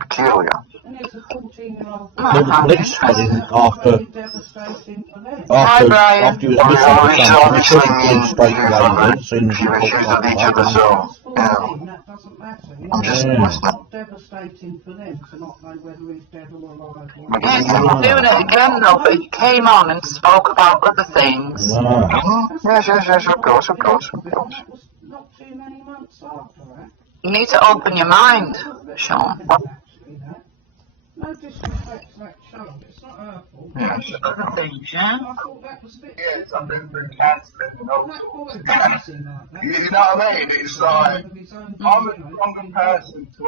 Peculiar. Well, the police got in after he was missing something, he couldn't be straight away, as soon as he caught like that. I'm just listening. He's doing it again though, but he came on and spoke about other things. Yes, of course. You need to open your mind, Sean. No disrespect to that child, it's not her fault. Yes, other things, yeah? I thought that was it. Yes, I've been cancelling, you know. That boy was like that. You know what I mean? It's like, I'm a person to